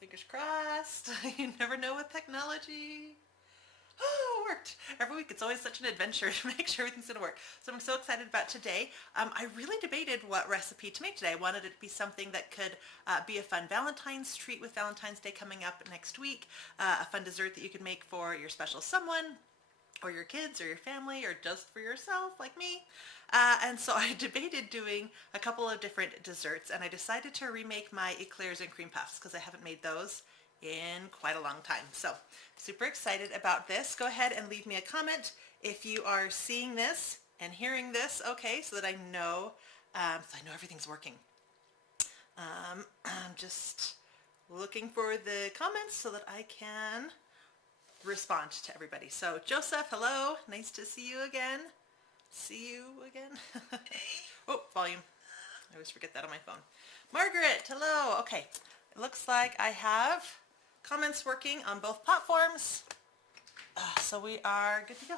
Fingers crossed. You never know with technology. Oh, it worked. Every week it's always such an adventure to make sure everything's going to work. So I'm so excited about today. I really debated what recipe to make today. I wanted it to be something that could be a fun Valentine's treat with Valentine's Day coming up next week. A fun dessert that you can make for your special someone, or your kids, or your family, or just for yourself like me. And so I debated doing a couple of different desserts, and I decided to remake my eclairs and cream puffs because I haven't made those in quite a long time. So super excited about this. Go ahead and leave me a comment if you are seeing this and hearing this okay, so that I know everything's working. I'm just looking for the comments so that I can respond to everybody. So Joseph, hello, nice to see you again. Oh, volume. I always forget that on my phone. Margaret, hello. Okay, it looks like I have comments working on both platforms. So we are good to go.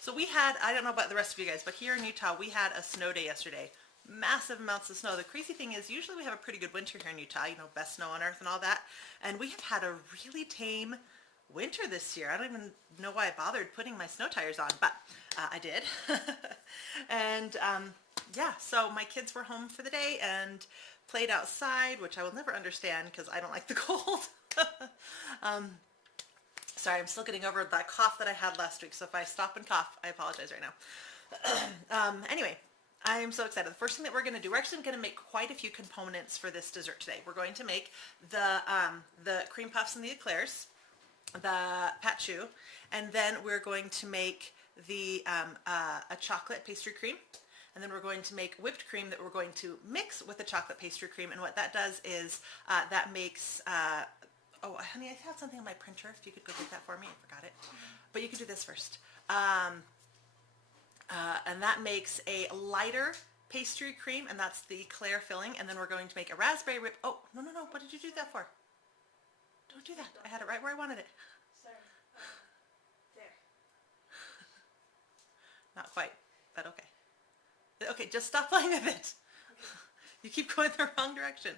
So we had, I don't know about the rest of you guys, but here in Utah we had a snow day yesterday. Massive amounts of snow. The crazy thing is usually we have a pretty good winter here in Utah, you know, best snow on earth and all that. And we have had a really tame winter this year. I don't even know why I bothered putting my snow tires on, but I did. And yeah, so my kids were home for the day and played outside, which I will never understand because I don't like the cold. Sorry, I'm still getting over that cough that I had last week, so if I stop and cough, I apologize right now. Anyway, I am so excited. The first thing that we're going to do, we're actually going to make quite a few components for this dessert today. We're going to make the cream puffs and the eclairs, the Pate Choux, and then we're going to make the a chocolate pastry cream, and then we're going to make whipped cream that we're going to mix with the chocolate pastry cream. And what that does is that makes oh honey, I have something on my printer, if you could go get that for me. I forgot it, but you can do this first. And that makes a lighter pastry cream, and that's the Eclair filling. And then we're going to make a raspberry whip. Oh, no, what did you do that for? Don't do that. I had it right where I wanted it. Sorry. There. Not quite, but okay. Okay, just stop playing with it. You keep going the wrong direction.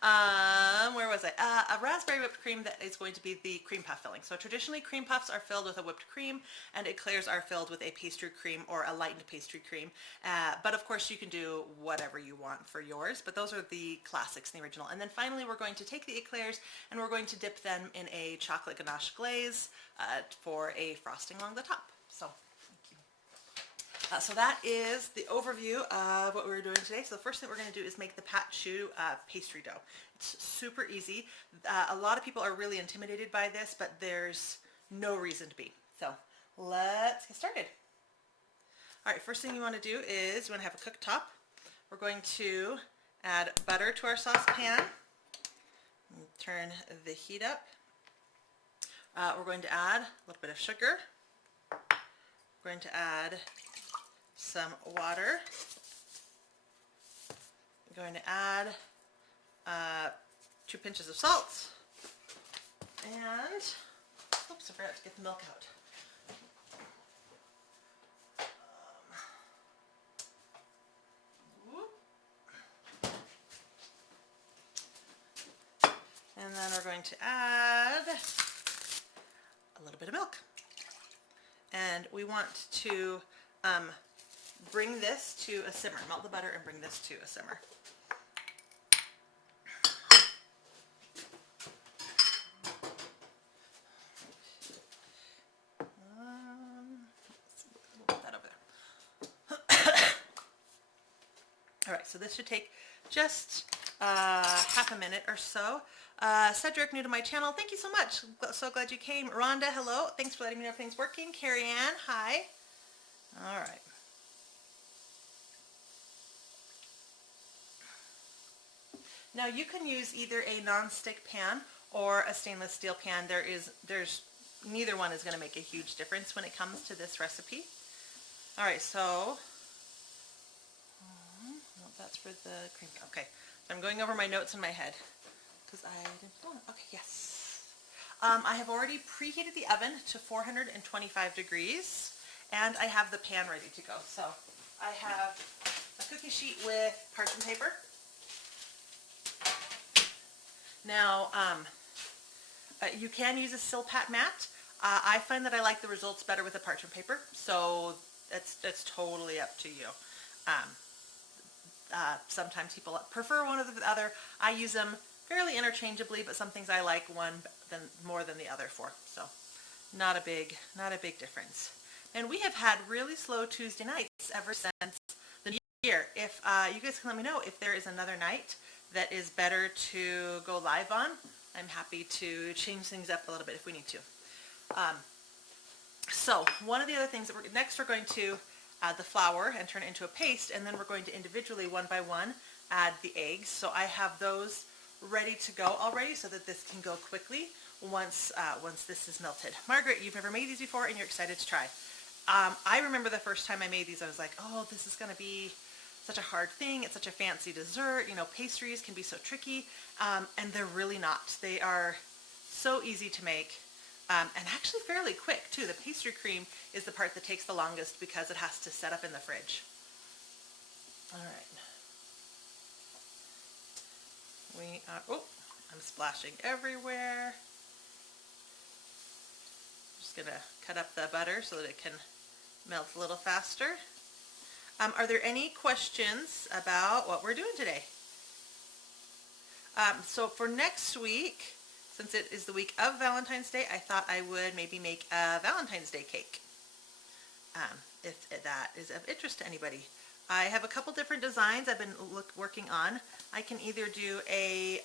Where was I? A raspberry whipped cream that is going to be the cream puff filling. So traditionally cream puffs are filled with a whipped cream, and eclairs are filled with a pastry cream or a lightened pastry cream. But of course you can do whatever you want for yours, but those are the classics, the original. And then finally we're going to take the eclairs and we're going to dip them in a chocolate ganache glaze for a frosting along the top. So that is the overview of what we're doing today. So the first thing we're going to do is make the Pate Choux pastry dough. It's super easy. A lot of people are really intimidated by this, but there's no reason to be. So let's get started. All right, first thing you want to do is you want to have a cooktop. We're going to add butter to our saucepan. Turn the heat up. We're going to add a little bit of sugar. We're going to add some water. I'm going to add 2 pinches of salt, and oops, I forgot to get the milk out. And then we're going to add a little bit of milk, and we want to bring this to a simmer. Melt the butter and bring this to a simmer. Put that over there. All right, so this should take just half a minute or so. Cedric, new to my channel, thank you so much. So glad you came. Rhonda, hello. Thanks for letting me know everything's working. Carrie Ann, hi. All right. Now you can use either a non-stick pan or a stainless steel pan. There's neither one is going to make a huge difference when it comes to this recipe. All right, so that's for the cream. Okay, so I'm going over my notes in my head because I didn't know. Okay, yes. I have already preheated the oven to 425 degrees, and I have the pan ready to go. So I have a cookie sheet with parchment paper. Now, you can use a Silpat mat. I find that I like the results better with a parchment paper, so that's totally up to you. Sometimes people prefer one over the other. I use them fairly interchangeably, but some things I like one more than the other for. So not a big difference. And we have had really slow Tuesday nights ever since the new year. If you guys can let me know if there is another night that is better to go live on, I'm happy to change things up a little bit if we need to. So one of the other things that we're going to add the flour and turn it into a paste, and then we're going to individually one by one add the eggs. So I have those ready to go already so that this can go quickly once this is melted. Margaret, you've never made these before and you're excited to try. I remember the first time I made these, I was like, oh, this is going to be such a hard thing. It's such a fancy dessert. You know, pastries can be so tricky, and they're really not. They are so easy to make. And actually fairly quick too. The pastry cream is the part that takes the longest because it has to set up in the fridge. All right. Oh, I'm splashing everywhere. Just gonna cut up the butter so that it can melt a little faster. Are there any questions about what we're doing today? So for next week, since it is the week of Valentine's Day, I thought I would maybe make a Valentine's Day cake, if that is of interest to anybody. I have a couple different designs I've been working on. I can either do a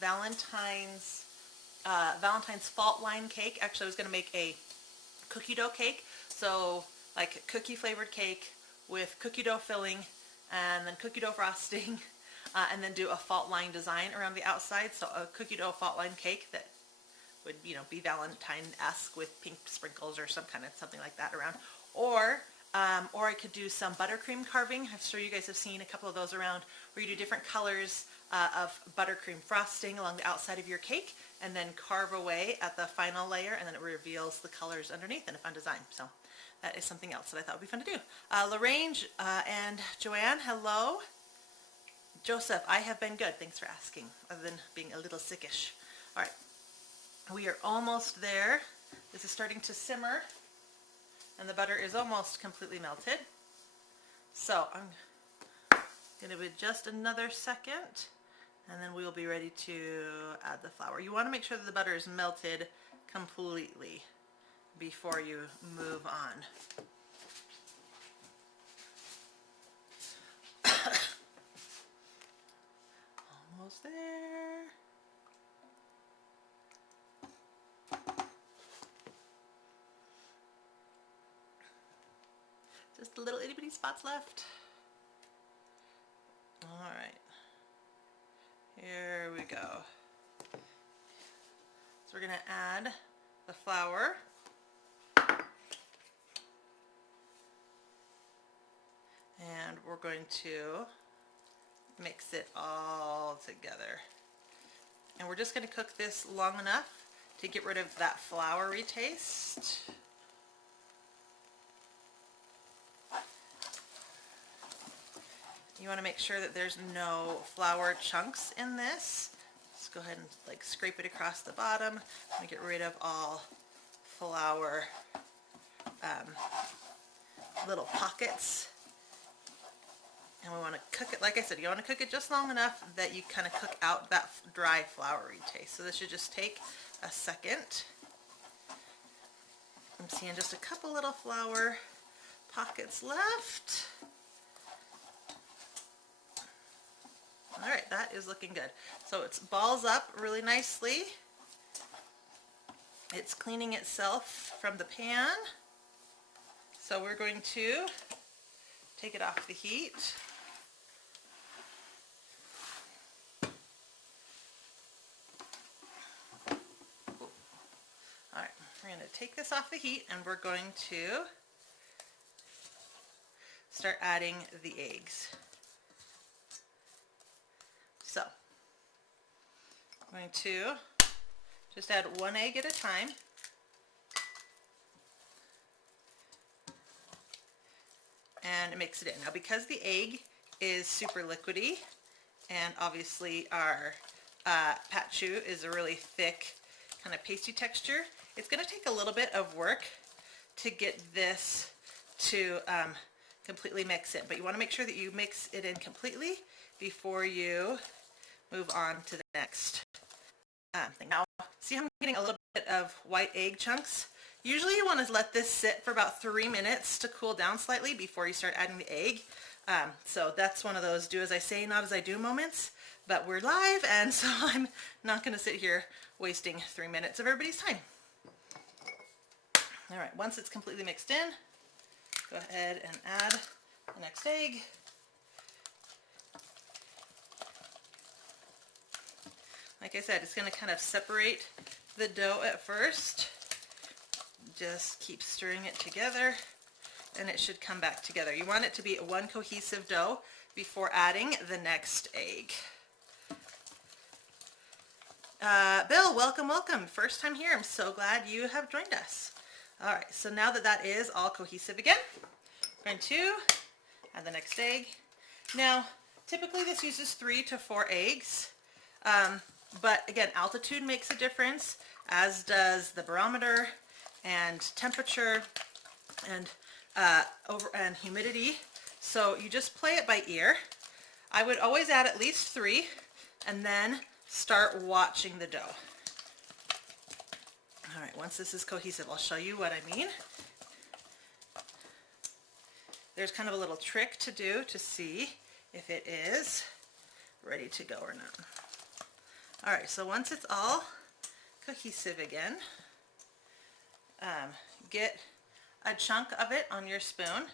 Valentine's fault line cake. Actually, I was going to make a cookie dough cake, so like cookie flavored cake with cookie dough filling and then cookie dough frosting. And then do a fault line design around the outside, so a cookie dough fault line cake that would, you know, be Valentine-esque with pink sprinkles or something like that around. Or I could do some buttercream carving. I'm sure you guys have seen a couple of those around, where you do different colors of buttercream frosting along the outside of your cake, and then carve away at the final layer, and then it reveals the colors underneath in a fun design. So that is something else that I thought would be fun to do. Lorraine and Joanne, hello. Joseph, I have been good. Thanks for asking, other than being a little sickish. All right, we are almost there. This is starting to simmer, and the butter is almost completely melted. So I'm going to be just another second, and then we will be ready to add the flour. You want to make sure that the butter is melted completely before you move on. Almost there. Just a little itty bitty spots left. All right. Here we go. So we're going to add the flour. And we're going to mix it all together. And we're just going to cook this long enough to get rid of that floury taste. You want to make sure that there's no flour chunks in this. Just go ahead and like scrape it across the bottom and get rid of all flour little pockets. And we want to cook it, like I said, you want to cook it just long enough that you kind of cook out that dry floury taste. So this should just take a second. I'm seeing just a couple little flour pockets left. All right, that is looking good. So it's balls up really nicely. It's cleaning itself from the pan. So we're going to take it off the heat. All right, we're going to take this off the heat and we're going to start adding the eggs. So I'm going to just add one egg at a time. And mix it in. Now because the egg is super liquidy and obviously our Pate Choux is a really thick kind of pasty texture. It's going to take a little bit of work to get this to completely mix in, but you want to make sure that you mix it in completely before you move on to the next thing. Now, see how I'm getting a little bit of white egg chunks? Usually you want to let this sit for about 3 minutes to cool down slightly before you start adding the egg. So that's one of those do as I say, not as I do moments, but we're live, and so I'm not going to sit here wasting 3 minutes of everybody's time. All right, once it's completely mixed in, go ahead and add the next egg. Like I said, it's going to kind of separate the dough at first. Just keep stirring it together and it should come back together. You want it to be one cohesive dough before adding the next egg. Bill, welcome, welcome. First time here. I'm so glad you have joined us. All right, so now that that is all cohesive again, we're going to add the next egg. Now, typically this uses 3 to 4 eggs, but again, altitude makes a difference, as does the barometer and temperature and humidity. So you just play it by ear. I would always add at least 3 and then start watching the dough. All right, once this is cohesive, I'll show you what I mean. There's kind of a little trick to do to see if it is ready to go or not. All right, so once it's all cohesive again, get a chunk of it on your spoon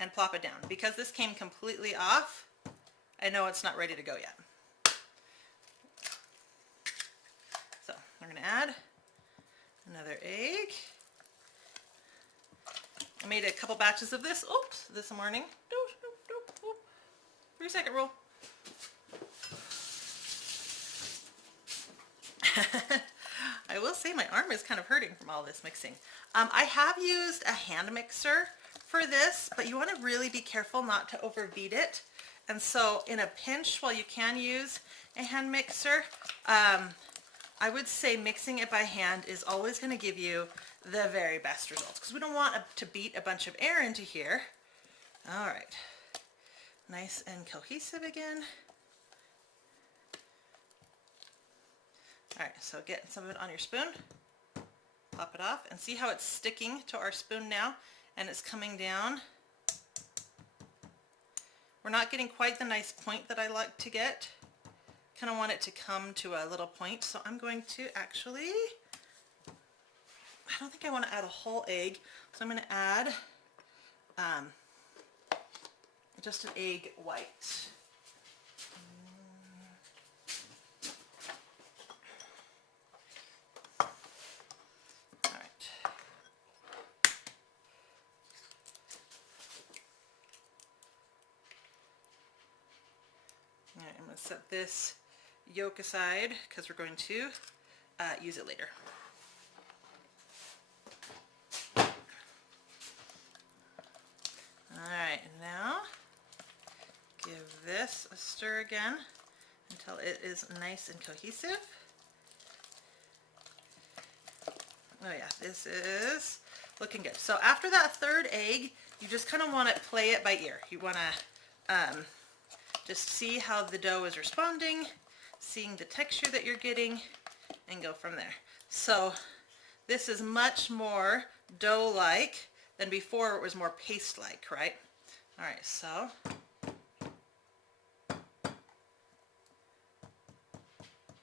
and plop it down. Because this came completely off, I know it's not ready to go yet. So we're going to add another egg. I made a couple batches of this, this morning. 3-second rule. I will say my arm is kind of hurting from all this mixing. I have used a hand mixer for this, but you want to really be careful not to overbeat it. And so in a pinch, while you can use a hand mixer, I would say mixing it by hand is always going to give you the very best results, because we don't want to beat a bunch of air into here. All right, nice and cohesive again. All right, so get some of it on your spoon, pop it off, and see how it's sticking to our spoon now, and it's coming down. We're not getting quite the nice point that I like to get. Kind of want it to come to a little point, so I'm going to actually, I don't think I want to add a whole egg, so I'm going to add just an egg white. All right. All right, I'm going to set this yolk aside because we're going to use it later. Alright, now give this a stir again until it is nice and cohesive. Oh yeah, this is looking good. So after that third egg, you just kind of want to play it by ear. You want to just see how the dough is responding, seeing the texture that you're getting, and go from there. So this is much more dough-like than before. It was more paste-like, right? All right, so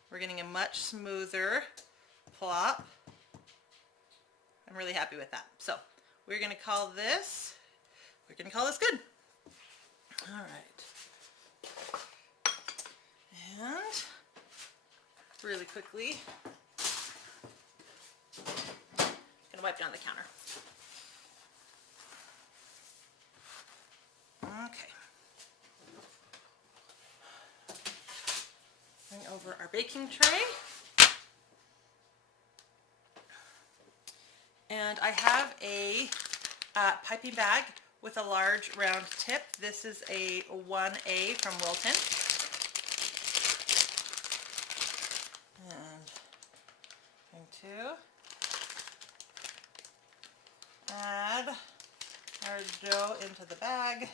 we're getting a much smoother plop. I'm really happy with that. So we're going to call this good. All right. And really quickly, I'm going to wipe down the counter. Okay. Bring over our baking tray. And I have a piping bag with a large round tip. This is a 1A from Wilton. your dough into the bag.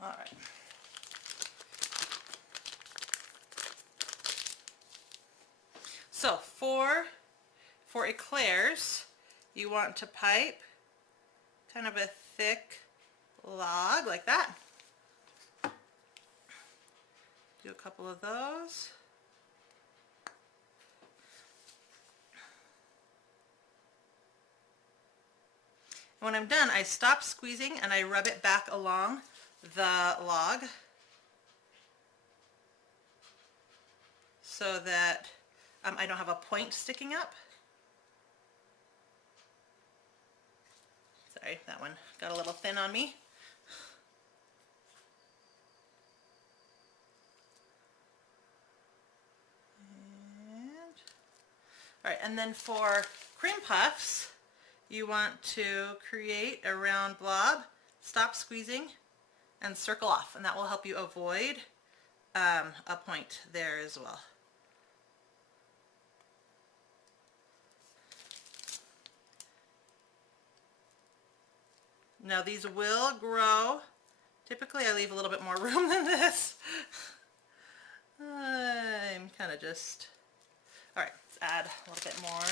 All right. So for eclairs, you want to pipe kind of a thick log like that. Do a couple of those. And when I'm done, I stop squeezing and I rub it back along the log so that I don't have a point sticking up. Sorry, that one got a little thin on me. All right, and then for cream puffs, you want to create a round blob, stop squeezing, and circle off, and that will help you avoid a point there as well. Now these will grow. Typically I leave a little bit more room than this. I'm kind of just, all right, let's add a little bit more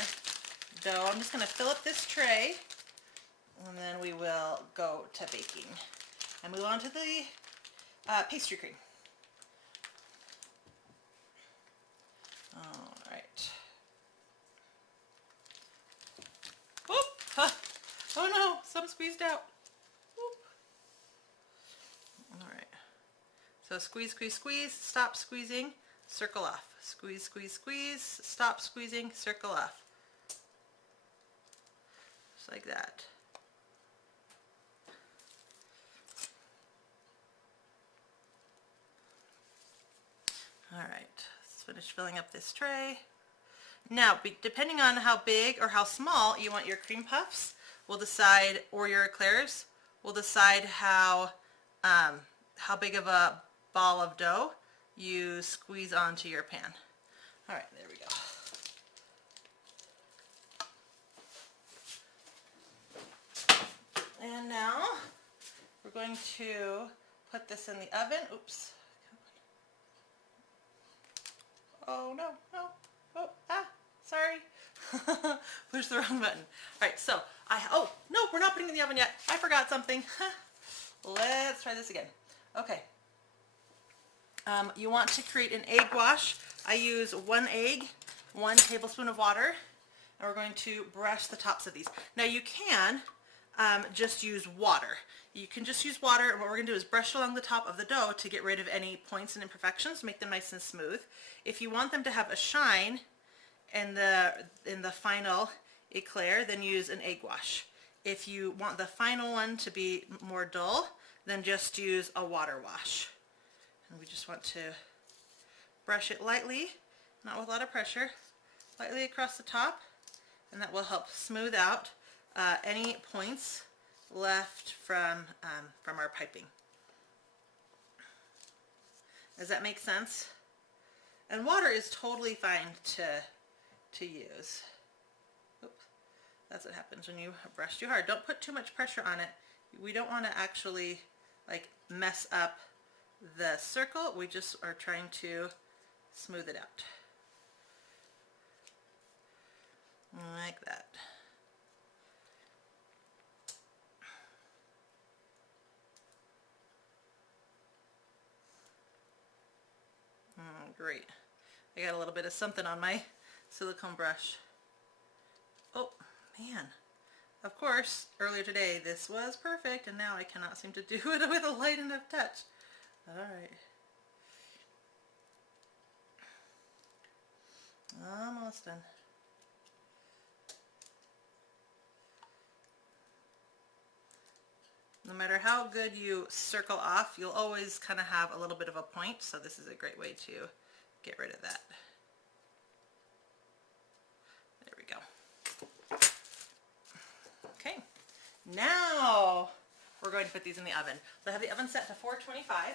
dough. I'm just going to fill up this tray and then we will go to baking and move on to the pastry cream. All right. Whoop! Huh. Oh no, some squeezed out. Whoop. All right. So squeeze, squeeze, squeeze, stop squeezing, circle off. Squeeze, squeeze, squeeze, stop squeezing, circle off. Just like that. All right, let's finish filling up this tray. Now, depending on how big or how small you want your cream puffs, we'll decide, or your eclairs, we'll decide how big of a ball of dough you squeeze onto your pan. All right, there we go. And now we're going to put this in the oven. Oops. Oh no, no, oh, ah, sorry. Push the wrong button. All right, so oh no, we're not putting it in the oven yet. I forgot something. Let's try this again. Okay. You want to create an egg wash. I use 1 egg, 1 tablespoon of water, and we're going to brush the tops of these. Now you can just use water. You can just use water, and what we're going to do is brush along the top of the dough to get rid of any points and imperfections, make them nice and smooth. If you want them to have a shine in the final eclair, then use an egg wash. If you want the final one to be more dull, then just use a water wash. And we just want to brush it lightly, not with a lot of pressure, lightly across the top, and that will help smooth out any points left from our piping. Does that make sense? And water is totally fine to use. Oops. That's what happens when you brush too hard. Don't put too much pressure on it. We don't want to actually like mess up the circle. We just are trying to smooth it out. Like that. Great. I got a little bit of something on my silicone brush. Oh, man. Of course, earlier today this was perfect, and now I cannot seem to do it with a light enough touch. Alright. Almost done. No matter how good you circle off, you'll always kind of have a little bit of a point, so this is a great way to get rid of that. There we go. Okay, now we're going to put these in the oven. So I have the oven set to 425,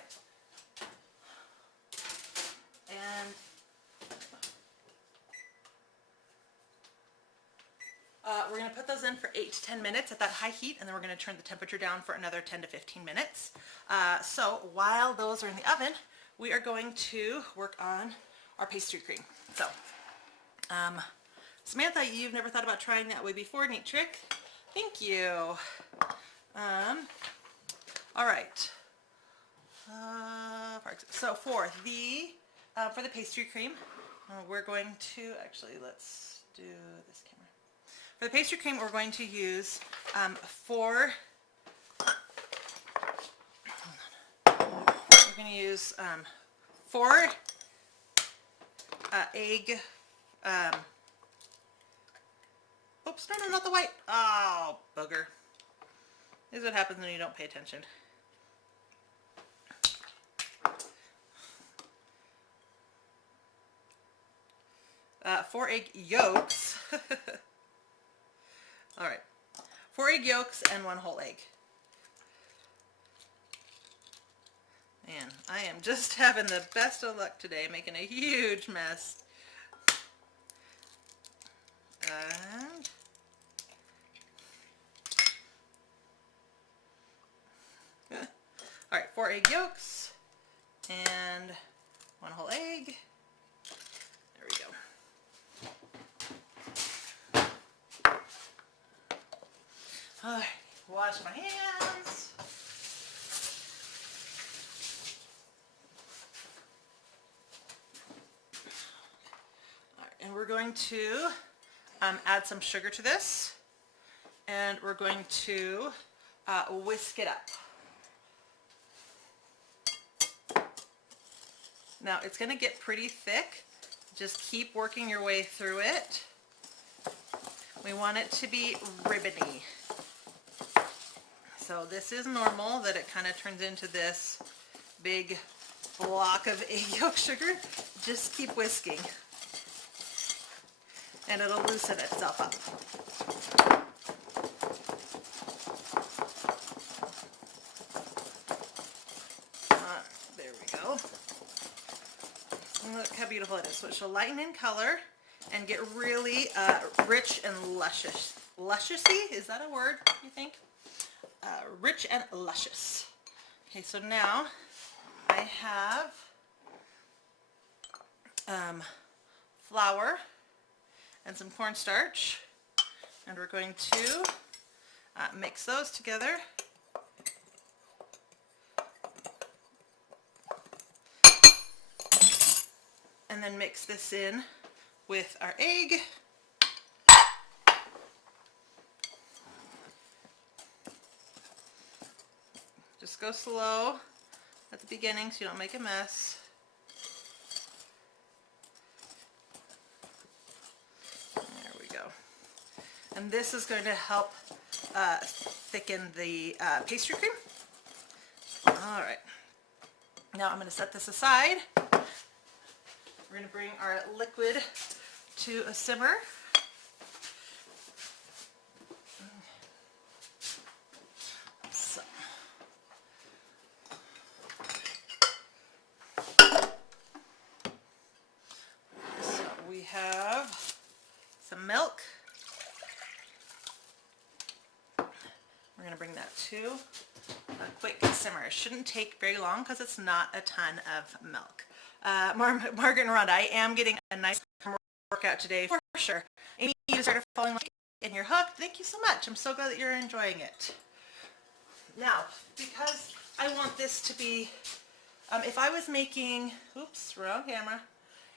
and We're going to put those in for 8 to 10 minutes at that high heat, and then we're going to turn the temperature down for another 10 to 15 minutes. So while those are in the oven, we are going to work on our pastry cream. So, Samantha, you've never thought about trying that way before. Neat trick. Thank you. All right. So for the pastry cream, we're going to, actually, let's do this camera. For the pastry cream, we're going to use 4, we're going to use 4 egg, oops, no, not the white. Oh, booger. This is what happens when you don't pay attention. 4 egg yolks. All right, 4 egg yolks and 1 whole egg. Man, I am just having the best of luck today, making a huge mess. And all right, 4 egg yolks and 1 whole egg. There we go. All right, wash my hands. All right, and we're going to add some sugar to this, and we're going to whisk it up. Now it's going to get pretty thick. Just keep working your way through it. We want it to be ribbony. So this is normal that it kind of turns into this big block of egg yolk sugar. Just keep whisking and it'll loosen itself up. There we go. And look how beautiful it is. So it should lighten in color and get really rich and luscious. Lusciousy, is that a word, you think? Rich and luscious. Okay, so now I have flour and some cornstarch, and we're going to mix those together. And then mix this in with our egg. Just go slow at the beginning so you don't make a mess. There we go. And this is going to help thicken the pastry cream. All right. Now I'm going to set this aside. We're going to bring our liquid to a simmer. So we have some milk. We're going to bring that to a quick simmer. It shouldn't take very long because it's not a ton of milk. Margaret and Rhonda, I am getting a nice workout today for sure. Amy, you started falling and you're hooked. Thank you so much. I'm so glad that you're enjoying it. Now, because I want this to be, if I was making, oops, wrong camera.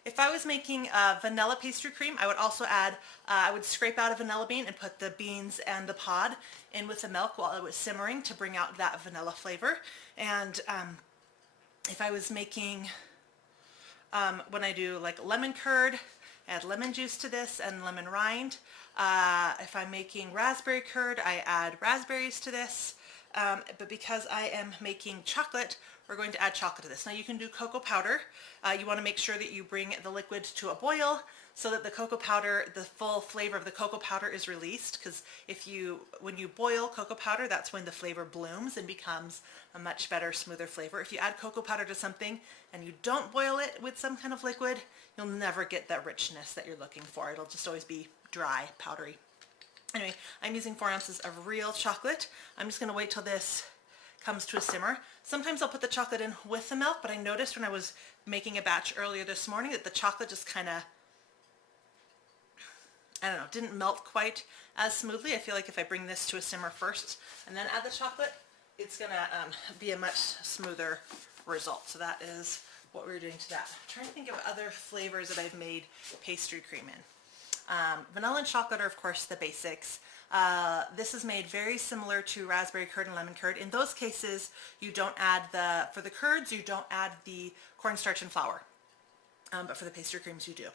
If I was making vanilla pastry cream, I would also add, I would scrape out a vanilla bean and put the beans and the pod in with the milk while it was simmering to bring out that vanilla flavor. And if I was making, when I do like lemon curd, add lemon juice to this and lemon rind. If I'm making raspberry curd, I add raspberries to this. But because I am making chocolate, we're going to add chocolate to this. Now you can do cocoa powder. You want to make sure that you bring the liquid to a boil so that the cocoa powder, the full flavor of the cocoa powder is released, because when you boil cocoa powder, that's when the flavor blooms and becomes a much better, smoother flavor. If you add cocoa powder to something and you don't boil it with some kind of liquid, you'll never get that richness that you're looking for. It'll just always be dry, powdery. Anyway, I'm using 4 ounces of real chocolate. I'm just gonna wait till this comes to a simmer. Sometimes I'll put the chocolate in with the milk, but I noticed when I was making a batch earlier this morning that the chocolate just kind of, I don't know, didn't melt quite as smoothly. I feel like if I bring this to a simmer first and then add the chocolate, it's gonna be a much smoother result. So that is what we're doing to that. I'm trying to think of other flavors that I've made pastry cream in. Vanilla and chocolate are of course the basics. This is made very similar to raspberry curd and lemon curd. In those cases, you don't add for the curds, you don't add the cornstarch and flour. But for the pastry creams, you do.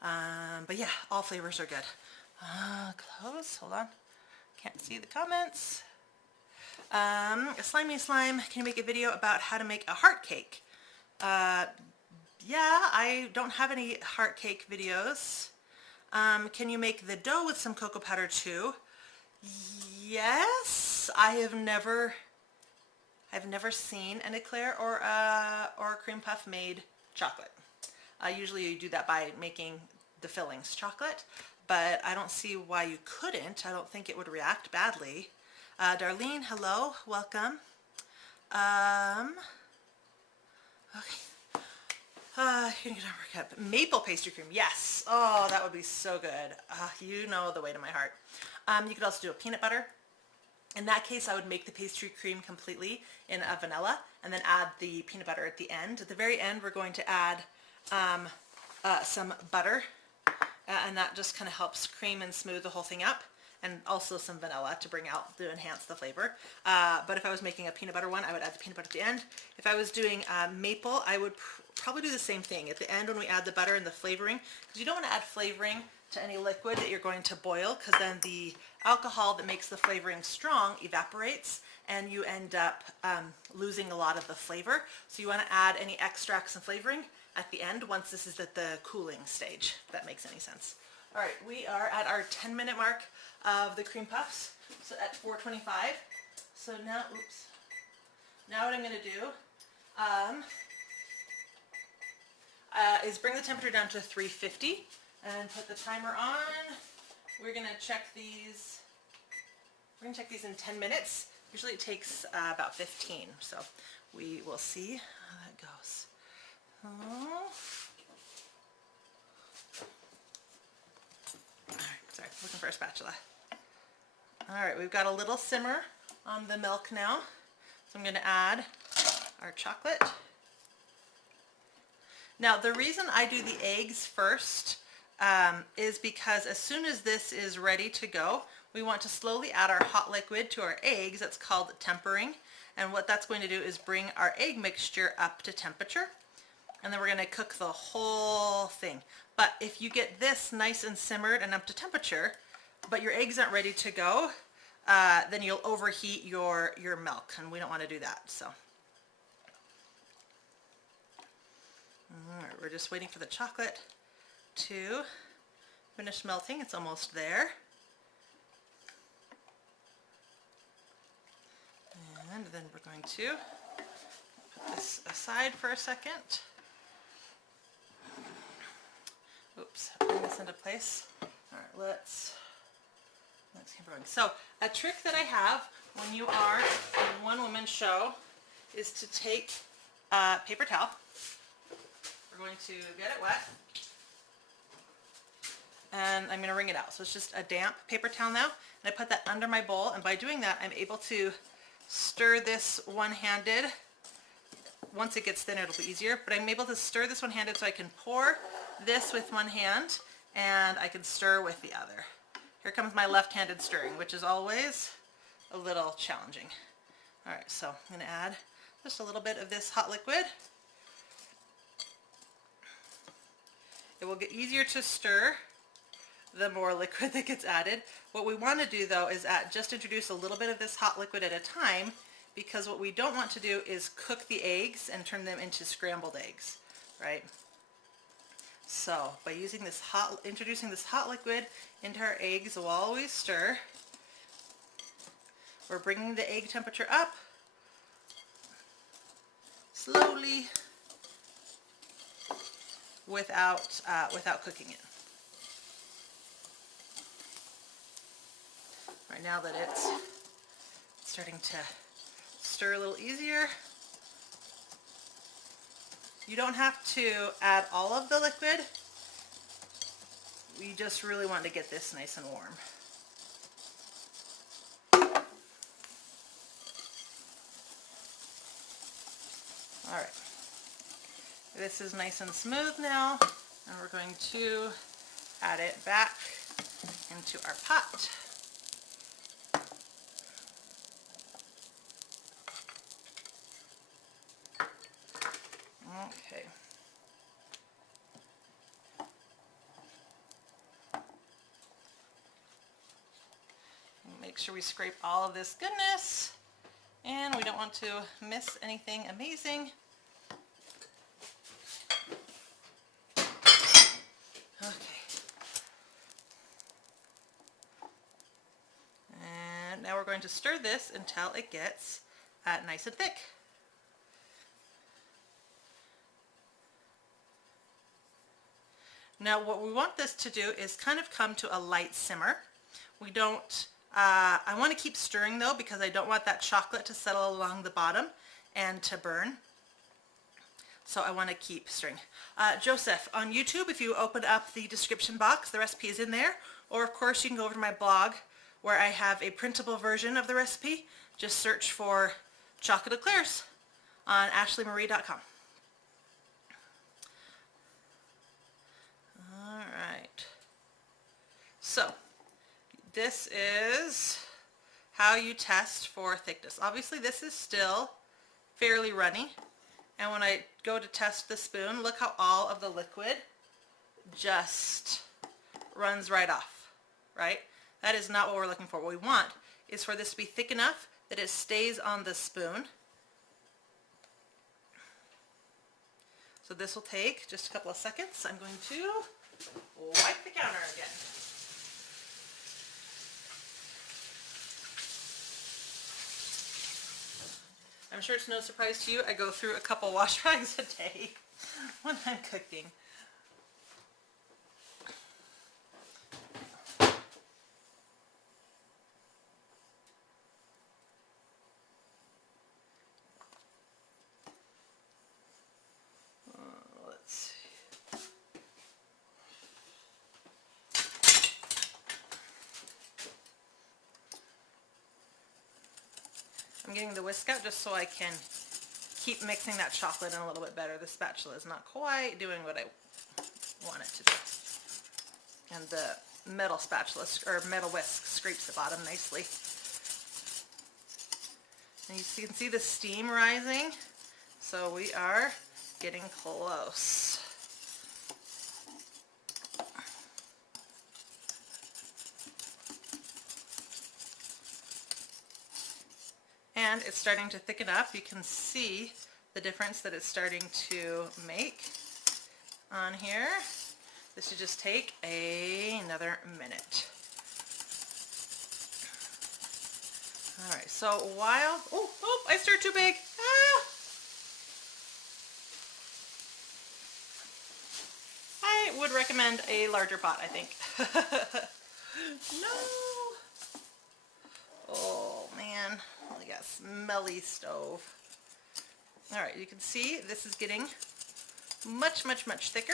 But yeah, all flavors are good. Close, hold on. Can't see the comments. Slimy Slime, can you make a video about how to make a heart cake? Yeah, I don't have any heart cake videos. Can you make the dough with some cocoa powder too? Yes, I've never seen an eclair or a cream puff made chocolate. Usually you do that by making the fillings chocolate, but I don't see why you couldn't. I don't think it would react badly. Darlene, hello, welcome. Okay. You're gonna get a workup. Maple pastry cream, yes. Oh, that would be so good. You know the way to my heart. You could also do a peanut butter. In that case, I would make the pastry cream completely in a vanilla and then add the peanut butter at the end. At the very end, we're going to add some butter, and that just kind of helps cream and smooth the whole thing up, and also some vanilla to enhance the flavor. But if I was making a peanut butter one, I would add the peanut butter at the end. If I was doing maple, I would probably do the same thing at the end when we add the butter and the flavoring, because you don't want to add flavoring to any liquid that you're going to boil, because then the alcohol that makes the flavoring strong evaporates and you end up losing a lot of the flavor. So you want to add any extracts and flavoring at the end once this is at the cooling stage, if that makes any sense. All right, we are at our 10-minute mark of the cream puffs, so at 425. So now, oops. Now what I'm gonna do is bring the temperature down to 350 and put the timer on. We're gonna check these. We're gonna check these in 10 minutes. Usually it takes about 15, so we will see how that goes. Oh. All right, sorry, looking for a spatula. All right, we've got a little simmer on the milk now. So I'm going to add our chocolate. Now, the reason I do the eggs first is because as soon as this is ready to go, we want to slowly add our hot liquid to our eggs. That's called tempering. And what that's going to do is bring our egg mixture up to temperature. And then we're going to cook the whole thing. But if you get this nice and simmered and up to temperature, but your eggs aren't ready to go, then you'll overheat your milk, and we don't want to do that. So, all right, we're just waiting for the chocolate to finish melting. It's almost there. And then we're going to put this aside for a second. Oops, bring this into place. All right, let's keep going. So a trick that I have when you are in one-woman show is to take a paper towel. We're going to get it wet. And I'm going to wring it out. So it's just a damp paper towel now. And I put that under my bowl. And by doing that, I'm able to stir this one-handed. Once it gets thin, it'll be easier. But I'm able to stir this one-handed so I can pour this with one hand and I can stir with the other. Here comes my left-handed stirring, which is always a little challenging. All right, so I'm going to add just a little bit of this hot liquid. It will get easier to stir the more liquid that gets added. What we want to do though is just introduce a little bit of this hot liquid at a time, because what we don't want to do is cook the eggs and turn them into scrambled eggs, right? So by introducing this hot liquid into our eggs while we stir, we're bringing the egg temperature up slowly without cooking it. right, now that it's starting to stir a little easier. You don't have to add all of the liquid. We just really want to get this nice and warm. All right, this is nice and smooth now, and we're going to add it back into our pot. Okay. Make sure we scrape all of this goodness, and we don't want to miss anything amazing. Okay. And now we're going to stir this until it gets nice and thick. Now what we want this to do is kind of come to a light simmer. We don't, I want to keep stirring though, because I don't want that chocolate to settle along the bottom and to burn. So I want to keep stirring. Joseph, on YouTube, if you open up the description box, the recipe is in there. Or of course you can go over to my blog where I have a printable version of the recipe. Just search for chocolate eclairs on ashleemarie.com. Alright, so this is how you test for thickness. Obviously this is still fairly runny, and when I go to test the spoon, look how all of the liquid just runs right off, right? That is not what we're looking for. What we want is for this to be thick enough that it stays on the spoon. So this will take just a couple of seconds. I'm going to wipe the counter again. I'm sure it's no surprise to you, I go through a couple wash bags a day when I'm cooking. Let's see. I'm getting the whisk out just so I can keep mixing that chocolate in a little bit better. The spatula is not quite doing what I want it to do. And the metal spatula, or metal whisk, scrapes the bottom nicely. And you can see the steam rising. So we are getting close. And it's starting to thicken up. You can see the difference that it's starting to make on here. This should just take another minute. All right, so while, oh, I stirred too big. I would recommend a larger pot, I think. No. Oh man, look at that smelly stove. All right, you can see this is getting much thicker.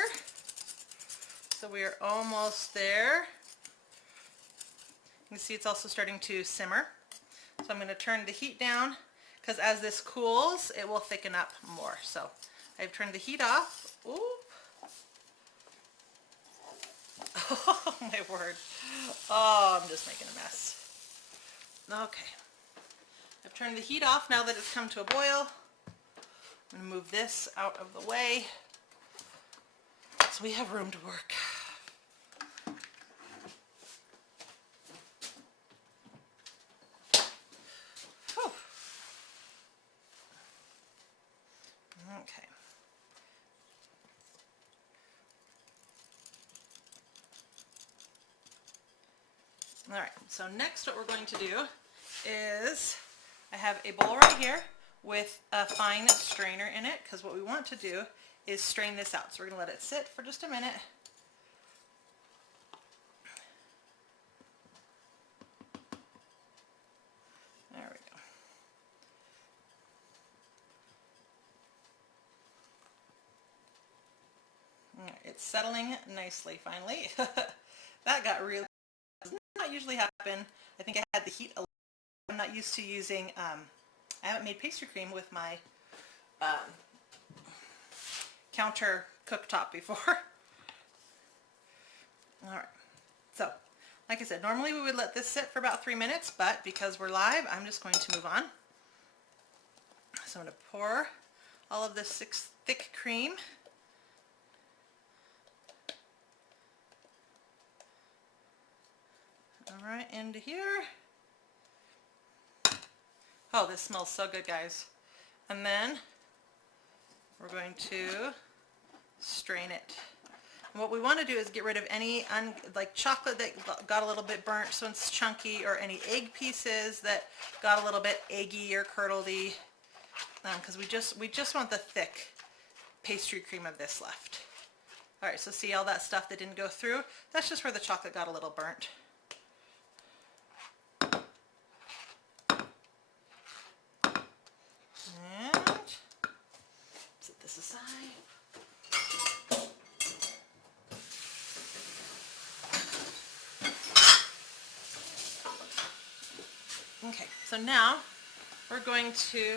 So we are almost there. You can see it's also starting to simmer. So I'm going to turn the heat down, because as this cools, it will thicken up more. So I've turned the heat off. Ooh. Oh my word. Oh, I'm just making a mess. Okay. I've turned the heat off now that it's come to a boil. I'm going to move this out of the way so we have room to work. Whew. Okay. All right, so next what we're going to do is, I have a bowl right here with a fine strainer in it, because what we want to do is strain this out. So we're going to let it sit for just a minute. It's settling nicely finally. That got really, does not usually happen. I think I had the heat a little. I'm not used to using, I haven't made pastry cream with my counter cooktop before. Alright, so like I said, normally we would let this sit for about 3 minutes, but because we're live, I'm just going to move on. So I'm going to pour all of this thick cream. Alright, into here. Oh, this smells so good, guys. And then we're going to strain it. And what we want to do is get rid of any like chocolate that got a little bit burnt so it's chunky, or any egg pieces that got a little bit eggy or curdledy, because we just want the thick pastry cream of this left. Alright, so see all that stuff that didn't go through? That's just where the chocolate got a little burnt. And set this aside. Okay, so now we're going to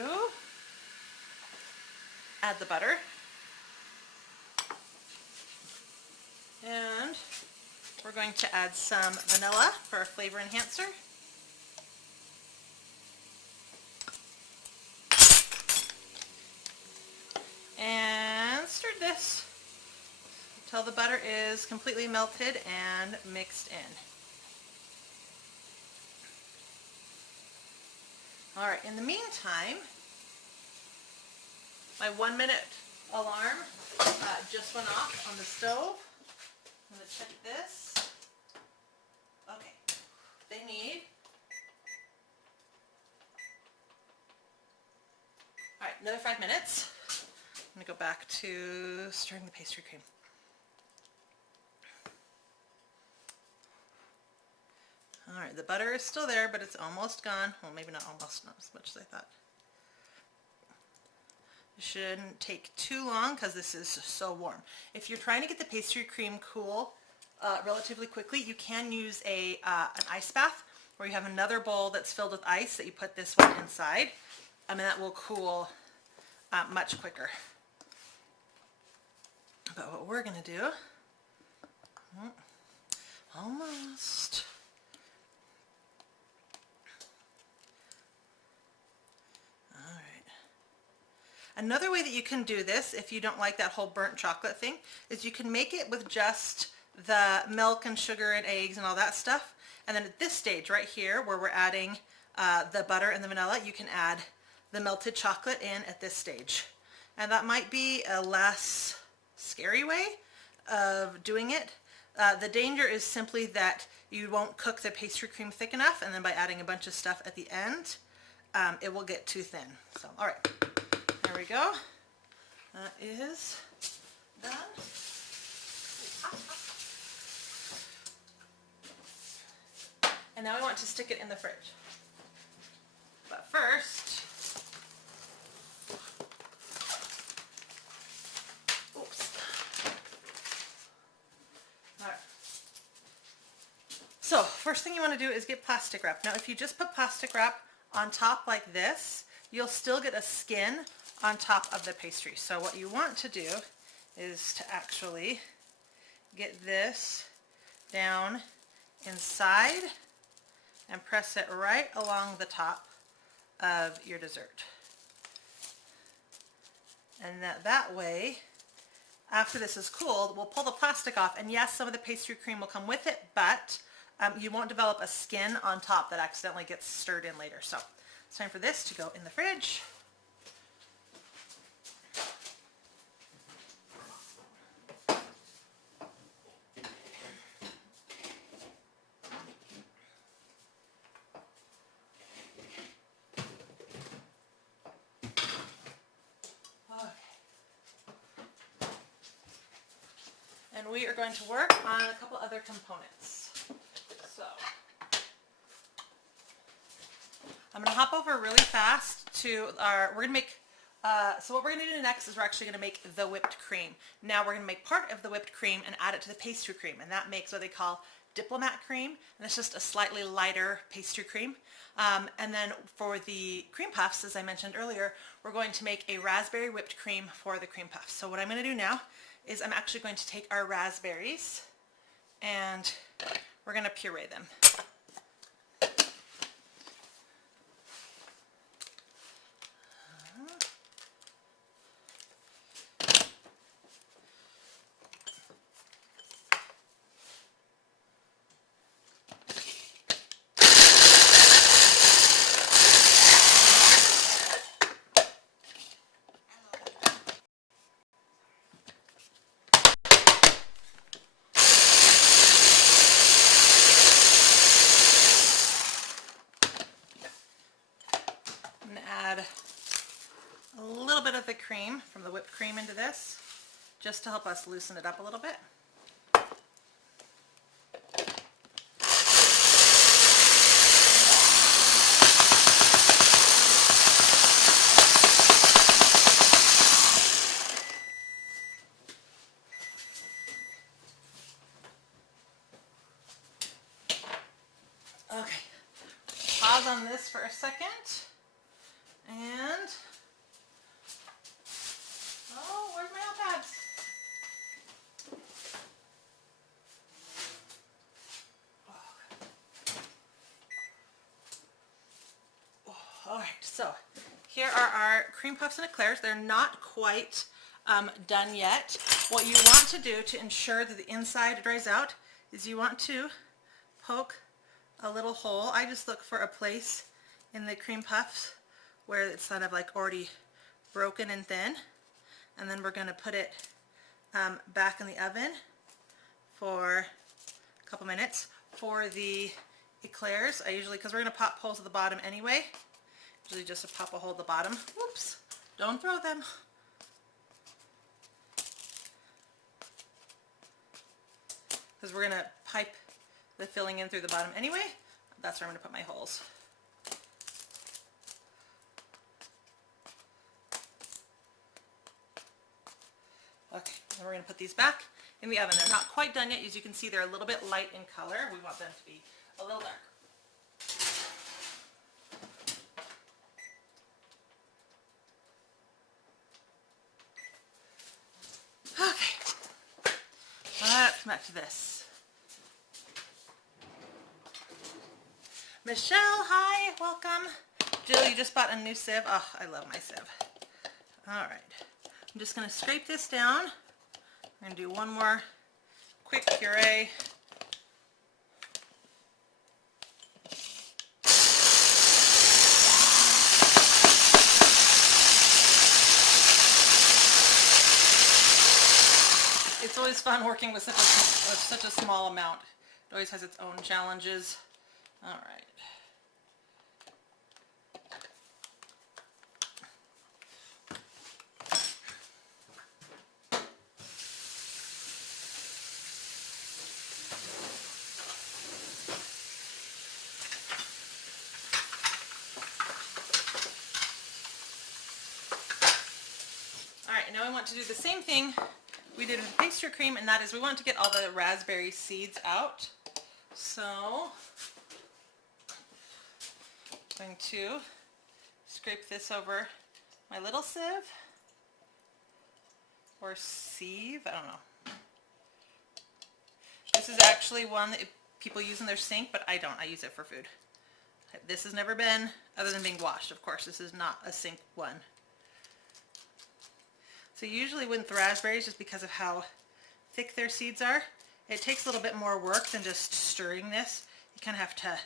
add the butter, and we're going to add some vanilla for a flavor enhancer. And stir this until the butter is completely melted and mixed in. Alright, in the meantime, my 1-minute alarm just went off on the stove. I'm going to check this. Okay, they need, alright, another 5 minutes. I'm going to go back to stirring the pastry cream. Alright, the butter is still there, but it's almost gone. Well, maybe not almost, not as much as I thought. It shouldn't take too long because this is so warm. If you're trying to get the pastry cream cool relatively quickly, you can use an ice bath, where you have another bowl that's filled with ice that you put this one inside. I mean, that will cool much quicker. But what we're going to do, almost. Another way that you can do this, if you don't like that whole burnt chocolate thing, is you can make it with just the milk and sugar and eggs and all that stuff. And then at this stage right here, where we're adding the butter and the vanilla, you can add the melted chocolate in at this stage. And that might be a less scary way of doing it. The danger is simply that you won't cook the pastry cream thick enough, and then by adding a bunch of stuff at the end, it will get too thin. So, all right. There we go. That is done. And now we want to stick it in the fridge. But first, oops. All right. So first thing you want to do is get plastic wrap. Now if you just put plastic wrap on top like this, you'll still get a skin on top of the pastry. So what you want to do is to actually get this down inside and press it right along the top of your dessert. And that way, after this is cooled, we'll pull the plastic off, and yes, some of the pastry cream will come with it, but you won't develop a skin on top that accidentally gets stirred in later. So it's time for this to go in the fridge. And we are going to work on a couple other components. So I'm going to hop over really fast to we're going to make So what we're going to do next is we're actually going to make the whipped cream. Now we're going to make part of the whipped cream and add it to the pastry cream, and that makes what they call Diplomat cream, and it's just a slightly lighter pastry cream. And then for the cream puffs, as I mentioned earlier, we're going to make a raspberry whipped cream for the cream puffs. So what I'm going to do now is I'm actually going to take our raspberries and we're going to puree them. Add a little bit of the cream from the whipped cream into this, just to help us loosen it up a little bit. Okay, pause on this for a second. And, oh, where's my iPads? Oh, all right, so here are our cream puffs and eclairs. They're not quite done yet. What you want to do to ensure that the inside dries out is you want to poke a little hole. I just look for a place in the cream puffs where it's kind of like already broken and thin, and then we're going to put it back in the oven for a couple minutes. For the eclairs, I usually, because we're going to pop holes at the bottom anyway, usually just pop a hole at the bottom. Whoops, don't throw them. Because we're going to pipe the filling in through the bottom anyway. That's where I'm going to put my holes. Okay, and we're going to put these back in the oven. They're not quite done yet. As you can see, they're a little bit light in color. We want them to be a little darker. Okay, let's come back to this. Michelle, hi, welcome. Jill, you just bought a new sieve. Oh, I love my sieve. All right. I'm just going to scrape this down. I'm going to do one more quick puree. It's always fun working with such a small amount. It always has its own challenges. All right. Now we want to do the same thing we did with the pastry cream, and that is we want to get all the raspberry seeds out. So I'm going to scrape this over my little sieve or sieve, I don't know. This is actually one that people use in their sink, but I don't. I use it for food. This has never been, other than being washed, of course, this is not a sink one. So usually with raspberries, just because of how thick their seeds are, it takes a little bit more work than just stirring this. You kind of have to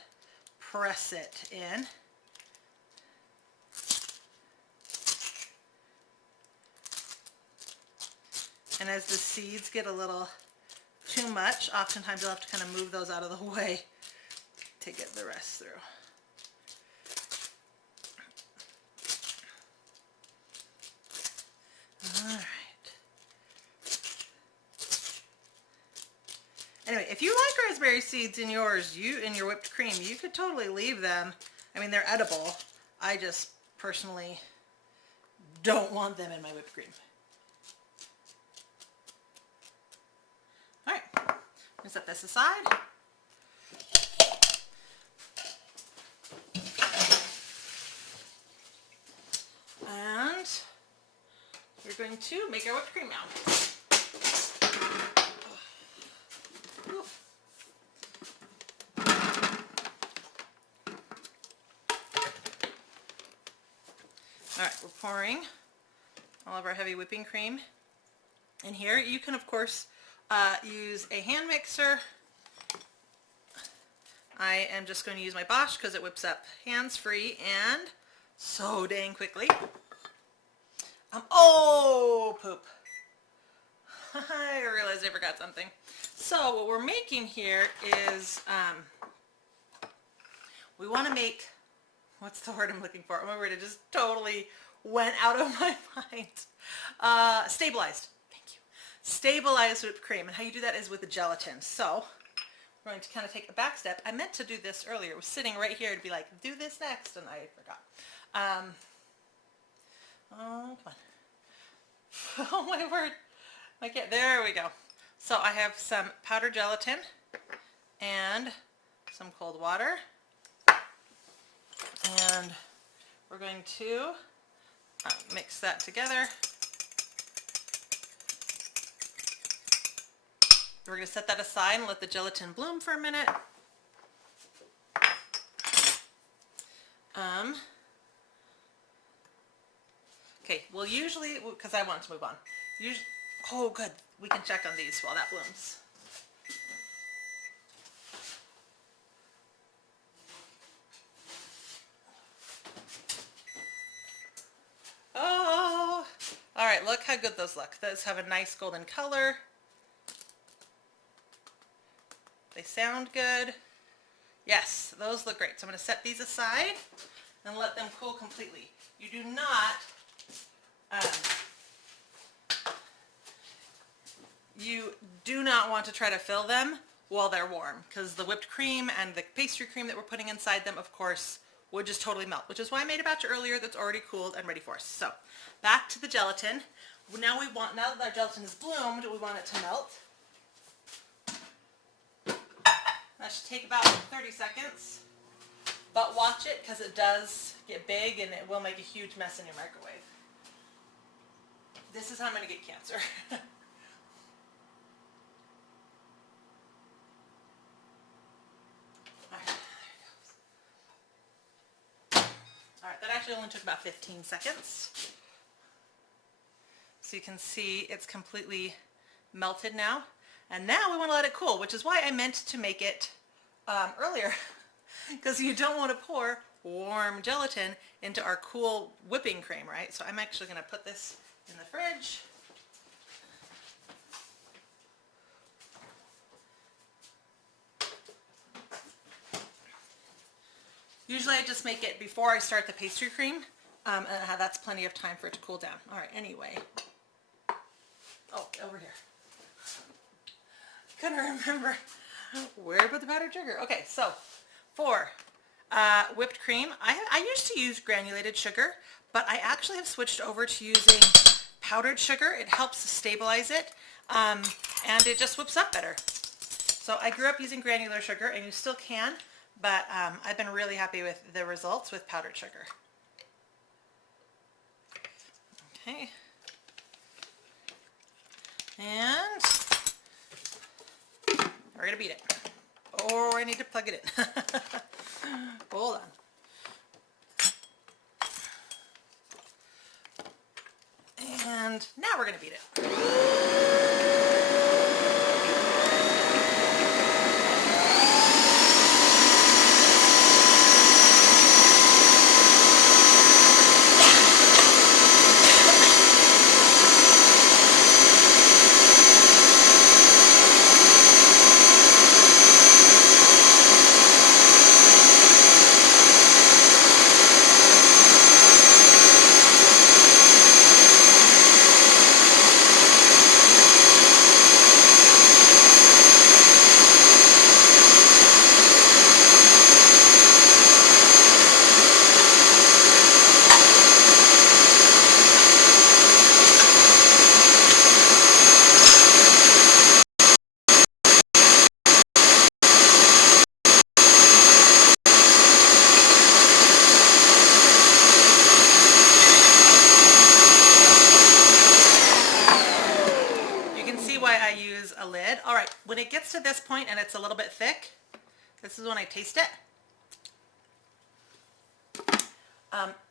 press it in. And as the seeds get a little too much, oftentimes you'll have to kind of move those out of the way to get the rest through. All right. Anyway, if you like raspberry seeds in yours, in your whipped cream, you could totally leave them. I mean, they're edible. I just personally don't want them in my whipped cream. All right, I'm gonna set this aside. And we're going to make our whipped cream now. All right, we're pouring all of our heavy whipping cream in here. You can, of course, use a hand mixer. I am just going to use my Bosch because it whips up hands-free and so dang quickly. Oh, poop. I realized I forgot something. So what we're making here is, we want to make, what's the word I'm looking for? Oh my word, it just totally went out of my mind. Stabilized. Thank you. Stabilized whipped cream. And how you do that is with the gelatin. So we're going to kind of take a back step. I meant to do this earlier. It was sitting right here to be like, do this next, and I forgot. Oh, come on. Oh my word. I can't. There we go. So I have some powdered gelatin and some cold water. And we're going to mix that together. We're going to set that aside and let the gelatin bloom for a minute. Okay, well usually, because I want to move on. Usually, oh good, we can check on these while that blooms. Oh, all right, look how good those look. Those have a nice golden color. They sound good. Yes, those look great. So I'm going to set these aside and let them cool completely. You do not, want to try to fill them while they're warm, because the whipped cream and the pastry cream that we're putting inside them, of course, would just totally melt, which is why I made a batch earlier that's already cooled and ready for us. So back to the gelatin. Now that our gelatin is bloomed, we want it to melt. That should take about 30 seconds, but watch it because it does get big and it will make a huge mess in your microwave. This is how I'm going to get cancer. Alright, that actually only took about 15 seconds. So you can see it's completely melted now. And now we want to let it cool, which is why I meant to make it earlier, because you don't want to pour warm gelatin into our cool whipping cream, right? So I'm actually going to put this in the fridge. Usually I just make it before I start the pastry cream, and that's plenty of time for it to cool down. All right, anyway. Oh, over here. Couldn't remember where to put the powdered sugar. Okay, so for whipped cream, I used to use granulated sugar, but I actually have switched over to using powdered sugar. It helps stabilize it, and it just whips up better. So I grew up using granular sugar, and you still can, but I've been really happy with the results with powdered sugar. Okay. And we're going to beat it. Or I need to plug it in. Hold on. And now we're going to beat it. good. All right, when it gets to this point and it's a little bit thick, this is when I taste it.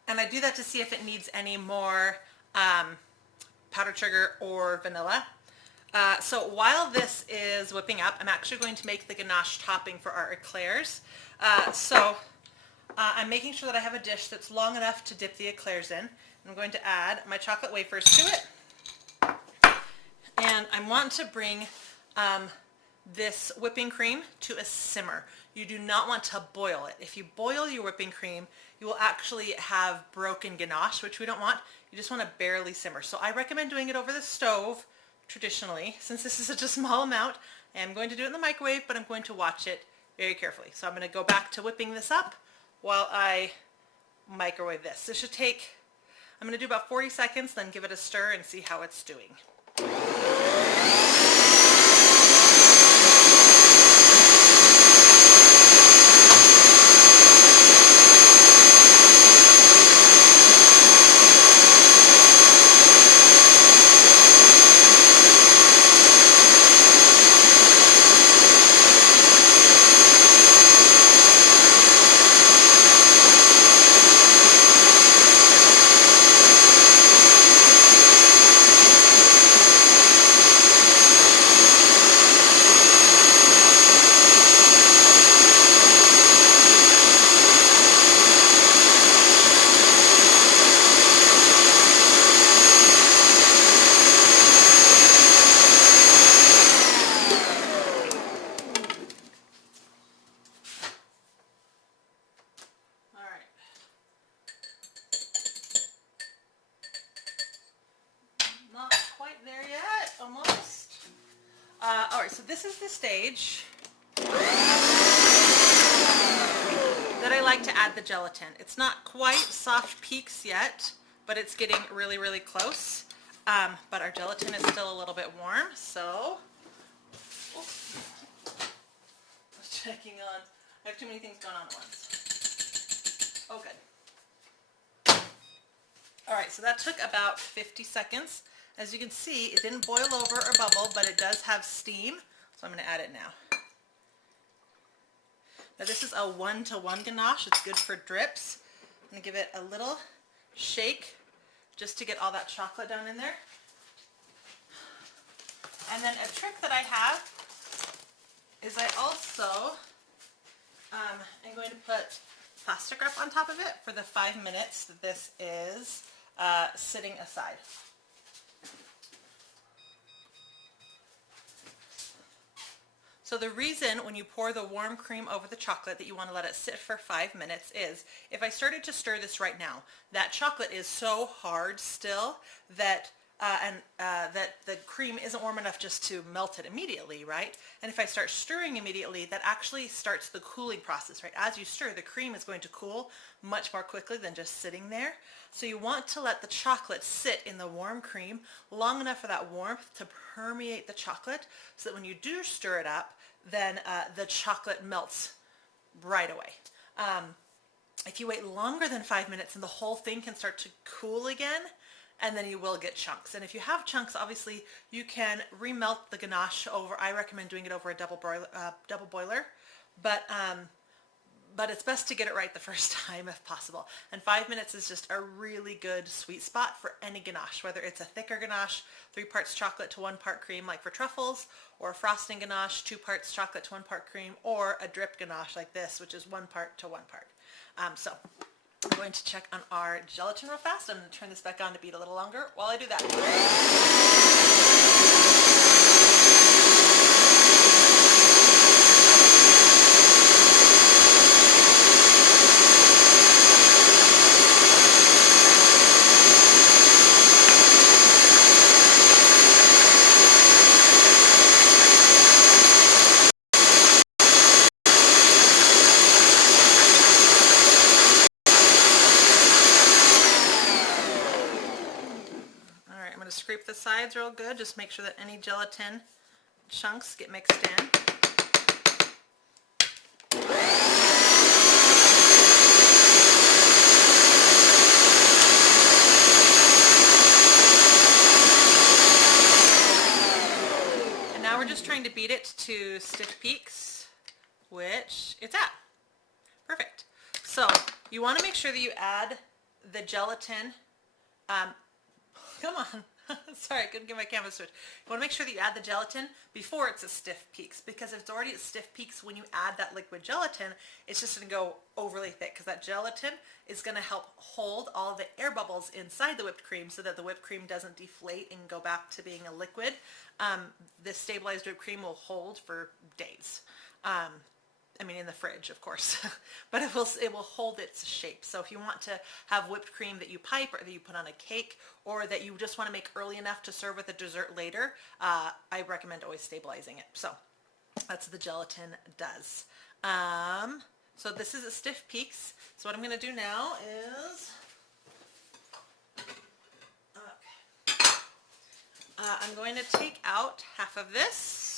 And I do that to see if it needs any more powdered sugar or vanilla. So while this is whipping up, I'm actually going to make the ganache topping for our eclairs. I'm making sure that I have a dish that's long enough to dip the eclairs in. I'm going to add my chocolate wafers to it. And I want to bring this whipping cream to a simmer. You do not want to boil it. If you boil your whipping cream, you will actually have broken ganache, which we don't want. You just want to barely simmer. So I recommend doing it over the stove traditionally. Since this is such a small amount, I am going to do it in the microwave, but I'm going to watch it very carefully. So I'm going to go back to whipping this up while I microwave this. This should take, I'm going to do about 40 seconds, then give it a stir and see how it's doing. All right, so this is the stage that I like to add the gelatin. It's not quite soft peaks yet, but it's getting really, really close. But our gelatin is still a little bit warm, so checking on. I have too many things going on at once. Oh, good. All right, so that took about 50 seconds. As you can see, it didn't boil over or bubble, but it does have steam, so I'm going to add it now. Now this is a 1-to-1 ganache. It's good for drips. I'm going to give it a little shake just to get all that chocolate down in there. And then a trick that I have is I also am going to put plastic wrap on top of it for the 5 minutes that this is sitting aside. So the reason when you pour the warm cream over the chocolate that you want to let it sit for 5 minutes is if I started to stir this right now, that chocolate is so hard still that that the cream isn't warm enough just to melt it immediately, right? And if I start stirring immediately, that actually starts the cooling process, right? As you stir, the cream is going to cool much more quickly than just sitting there. So you want to let the chocolate sit in the warm cream long enough for that warmth to permeate the chocolate so that when you do stir it up, then the chocolate melts right away. If you wait longer than 5 minutes, then the whole thing can start to cool again, and then you will get chunks. And if you have chunks, obviously you can remelt the ganache over. I recommend doing it over a double boiler, but it's best to get it right the first time if possible. And 5 minutes is just a really good sweet spot for any ganache, whether it's a thicker ganache, 3 parts chocolate to 1 part cream like for truffles, or a frosting ganache, 2 parts chocolate to 1 part cream, or a drip ganache like this, which is 1 part to 1 part. So I'm going to check on our gelatin real fast. I'm going to turn this back on to beat a little longer while I do that. Scrape the sides real good, just make sure that any gelatin chunks get mixed in. And now we're just trying to beat it to stiff peaks, which it's at. Perfect. So you want to make sure that you add the gelatin. Come on. Sorry, I couldn't get my camera switch. You want to make sure that you add the gelatin before it's a stiff peaks, because if it's already at stiff peaks when you add that liquid gelatin, it's just going to go overly thick, because that gelatin is going to help hold all the air bubbles inside the whipped cream so that the whipped cream doesn't deflate and go back to being a liquid. This stabilized whipped cream will hold for days. I mean, in the fridge, of course, but it will hold its shape. So if you want to have whipped cream that you pipe or that you put on a cake, or that you just want to make early enough to serve with a dessert later, I recommend always stabilizing it. So that's what the gelatin does. So this is at stiff peaks. So what I'm going to do now is, I'm going to take out half of this.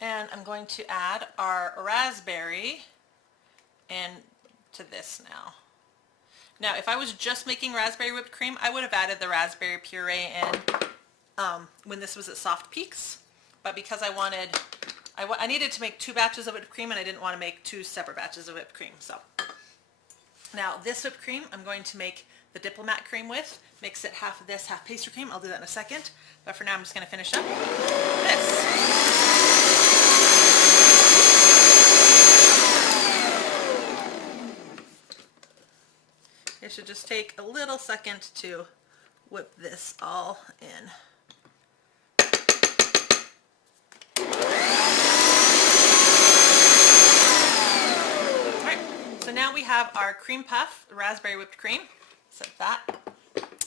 And I'm going to add our raspberry into this now. Now, if I was just making raspberry whipped cream, I would have added the raspberry puree in when this was at soft peaks. But because I needed to make 2 batches of whipped cream, and I didn't want to make 2 separate batches of whipped cream. So now this whipped cream, I'm going to make the Diplomat cream with. Mix it half of this, half pastry cream. I'll do that in a second. But for now, I'm just going to finish up this. It should just take a little second to whip this all in. Alright, so now we have our cream puff, raspberry whipped cream. Set that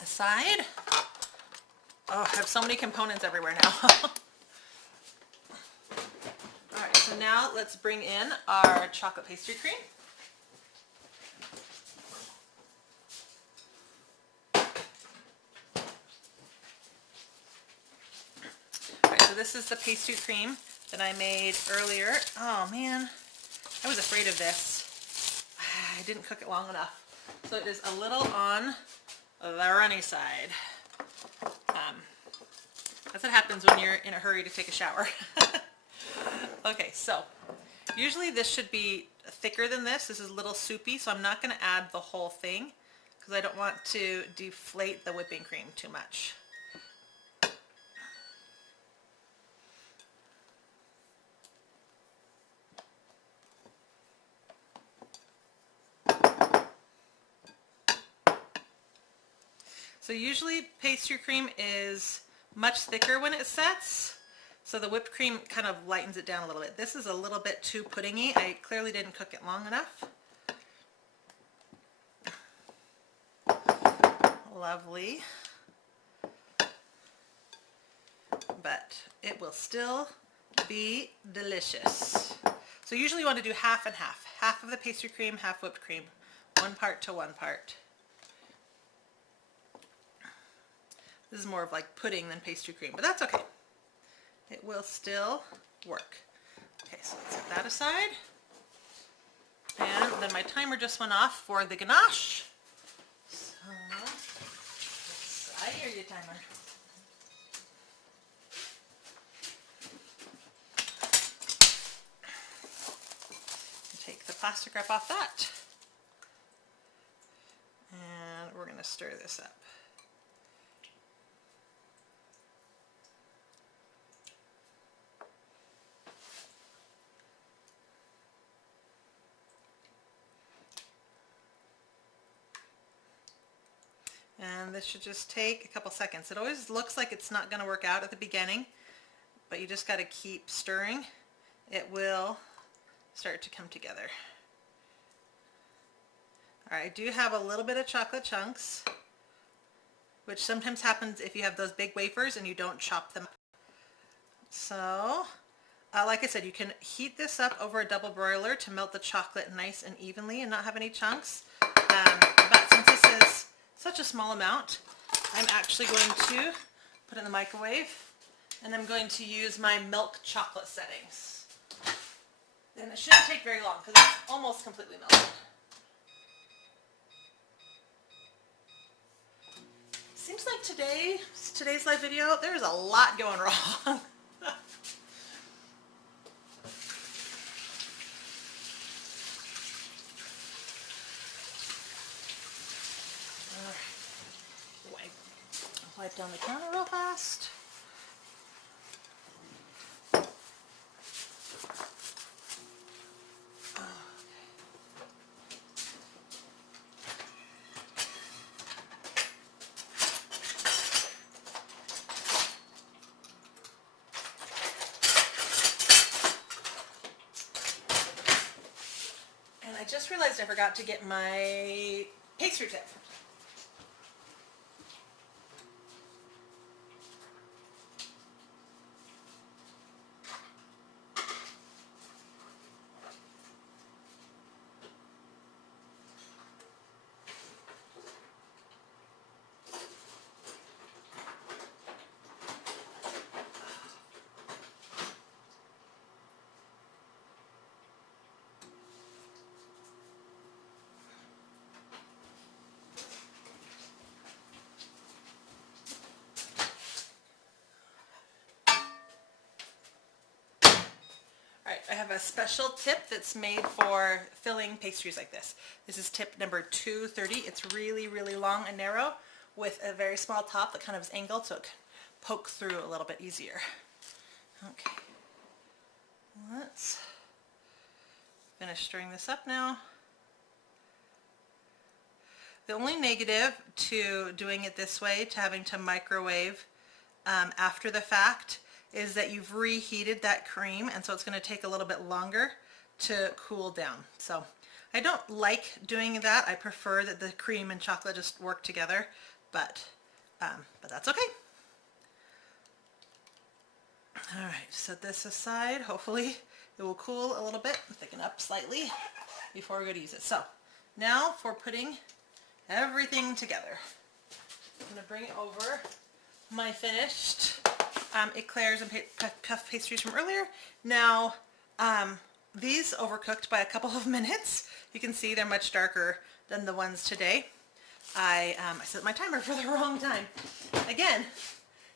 aside. Oh, I have so many components everywhere now. Alright, so now let's bring in our chocolate pastry cream. This is the pastry cream that I made earlier. Oh man, I was afraid of this. I didn't cook it long enough. So it is a little on the runny side. That's what happens when you're in a hurry to take a shower. Okay, so usually this should be thicker than this. This is a little soupy, so I'm not going to add the whole thing because I don't want to deflate the whipping cream too much. So usually pastry cream is much thicker when it sets, so the whipped cream kind of lightens it down a little bit. This is a little bit too puddingy. I clearly didn't cook it long enough. Lovely. But it will still be delicious. So usually you want to do half and half. Half of the pastry cream, half whipped cream. 1 part to 1 part. This is more of like pudding than pastry cream, but that's okay. It will still work. Okay, so let's set that aside. And then my timer just went off for the ganache. So, I hear you, timer. Take the plastic wrap off that. And we're going to stir this up. And this should just take a couple seconds. It always looks like it's not going to work out at the beginning, but you just got to keep stirring. It will start to come together. All right, I do have a little bit of chocolate chunks, which sometimes happens if you have those big wafers and you don't chop them. So, like I said, you can heat this up over a double broiler to melt the chocolate nice and evenly and not have any chunks. But since this is such a small amount. I'm actually going to put it in the microwave, and I'm going to use my milk chocolate settings. And it shouldn't take very long because it's almost completely melted. Seems like today's live video, there's a lot going wrong. Wipe down the counter real fast. And I just realized I forgot to get my pastry tip. Alright, I have a special tip that's made for filling pastries like this. This is tip number 230. It's really, really long and narrow with a very small top that kind of is angled so it can poke through a little bit easier. Okay, let's finish stirring this up now. The only negative to doing it this way, to having to microwave after the fact, is that you've reheated that cream, and so it's going to take a little bit longer to cool down. So I don't like doing that. I prefer that the cream and chocolate just work together, but that's okay. All right, set this aside. Hopefully it will cool a little bit, thicken up slightly before we go to use it. So now for putting everything together. I'm going to bring over my finished Eclairs and puff pastries from earlier. Now, these overcooked by a couple of minutes. You can see they're much darker than the ones today. I set my timer for the wrong time. Again,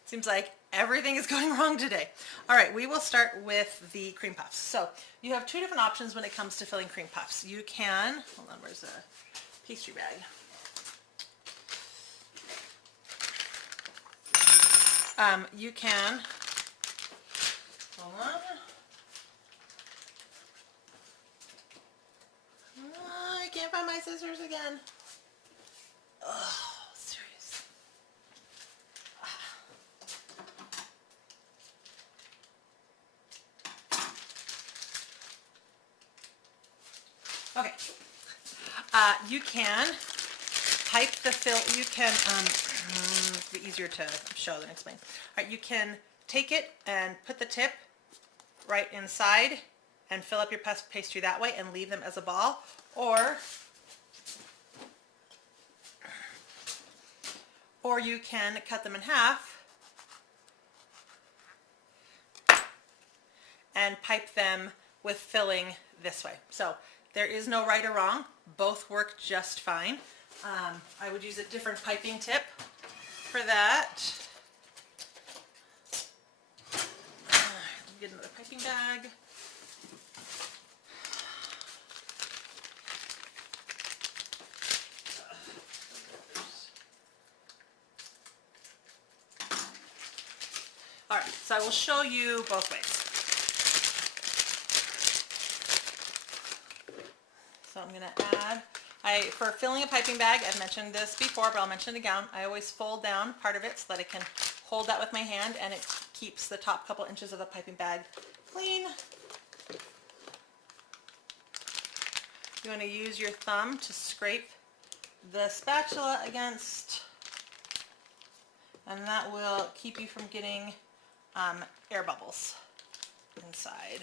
seems like everything is going wrong today. All right, we will start with the cream puffs. So you have two different options when it comes to filling cream puffs. You can, hold on, where's the pastry bag? You can, hold on, I can't find my scissors again. Oh, serious. Okay, you can pipe the fill, you can, it'll be easier to show than explain. All right, you can take it and put the tip right inside and fill up your pastry that way and leave them as a ball, or you can cut them in half and pipe them with filling this way. So there is no right or wrong. Both work just fine. I would use a different piping tip for that. Get another piping bag. All right, so I will show you both ways. So I'm going to add, for filling a piping bag, I've mentioned this before, but I'll mention it again. I always fold down part of it so that I can hold that with my hand, and it keeps the top couple inches of the piping bag clean. You want to use your thumb to scrape the spatula against, and that will keep you from getting air bubbles inside.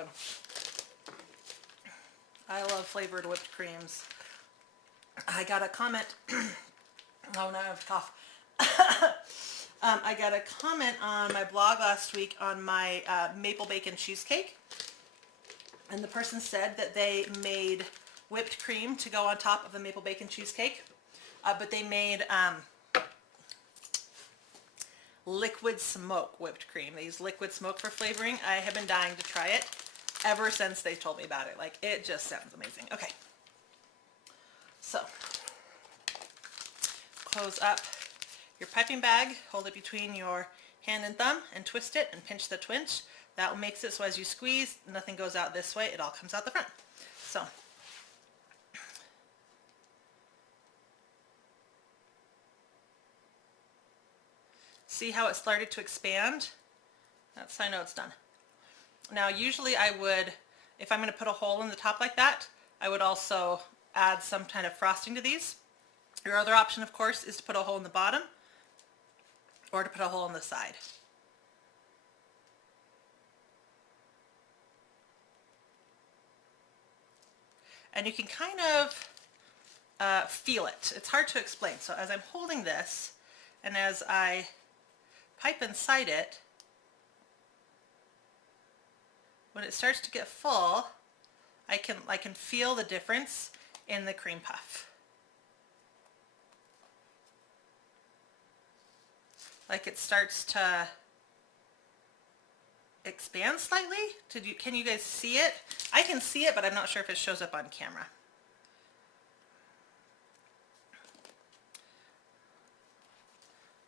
open. I love flavored whipped creams. I got a comment. Oh, now I have a cough. I got a comment on my blog last week on my maple bacon cheesecake. And the person said that they made whipped cream to go on top of the maple bacon cheesecake. But they made liquid smoke whipped cream. They use liquid smoke for flavoring. I have been dying to try it ever since they told me about it. Like, it just sounds amazing. Okay. So, close up your piping bag, hold it between your hand and thumb, and twist it and pinch the twinge. That makes it so as you squeeze, nothing goes out this way, it all comes out the front. So, see how it started to expand? That's how I know it's done. Now usually I would, if I'm going to put a hole in the top like that, I would also add some kind of frosting to these. Your other option, of course, is to put a hole in the bottom or to put a hole in the side. And you can kind of feel it. It's hard to explain. So as I'm holding this and as I pipe inside it, when it starts to get full, I can feel the difference in the cream puff. Like it starts to expand slightly. Can you guys see it? I can see it, but I'm not sure if it shows up on camera.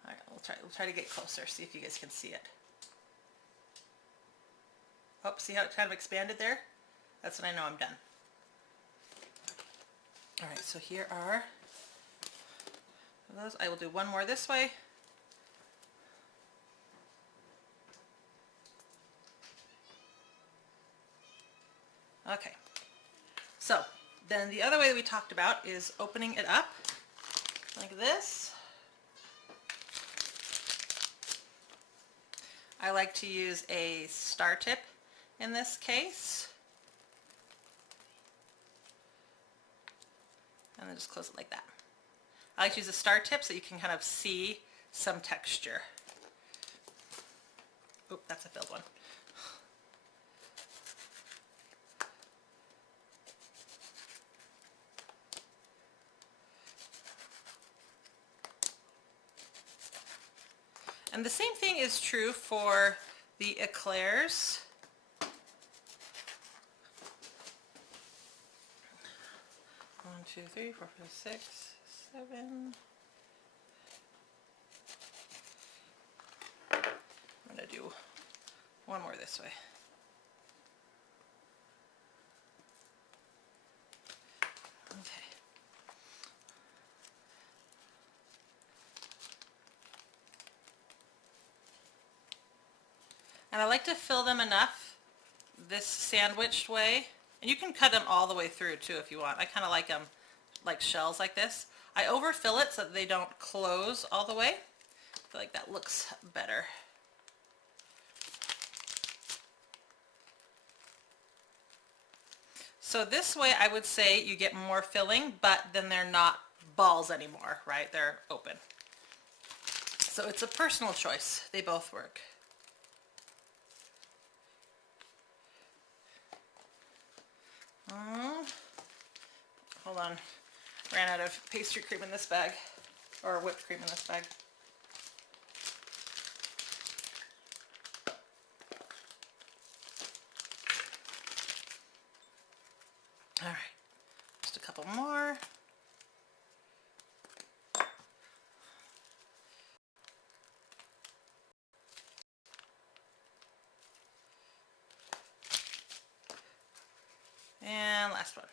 All right, we'll try to get closer, see if you guys can see it. Oh, see how it kind of expanded there? That's when I know I'm done. All right, so here are those. I will do one more this way. Okay, so then the other way that we talked about is opening it up like this. I like to use a star tip in this case. And then just close it like that. I like to use a star tip so you can kind of see some texture. Oop, that's a filled one. And the same thing is true for the Eclairs. 1, 2, 3, 4, 5, 6, 7. I'm going to do one more this way. Okay. And I like to fill them enough this sandwiched way. And you can cut them all the way through too if you want. I kind of like them like shells like this. I overfill it so that they don't close all the way. I feel like that looks better. So this way I would say you get more filling, but then they're not balls anymore, right? They're open. So it's a personal choice. They both work. Hold on, ran out of pastry cream in this bag, or whipped cream in this bag. All right, just a couple more. And last one.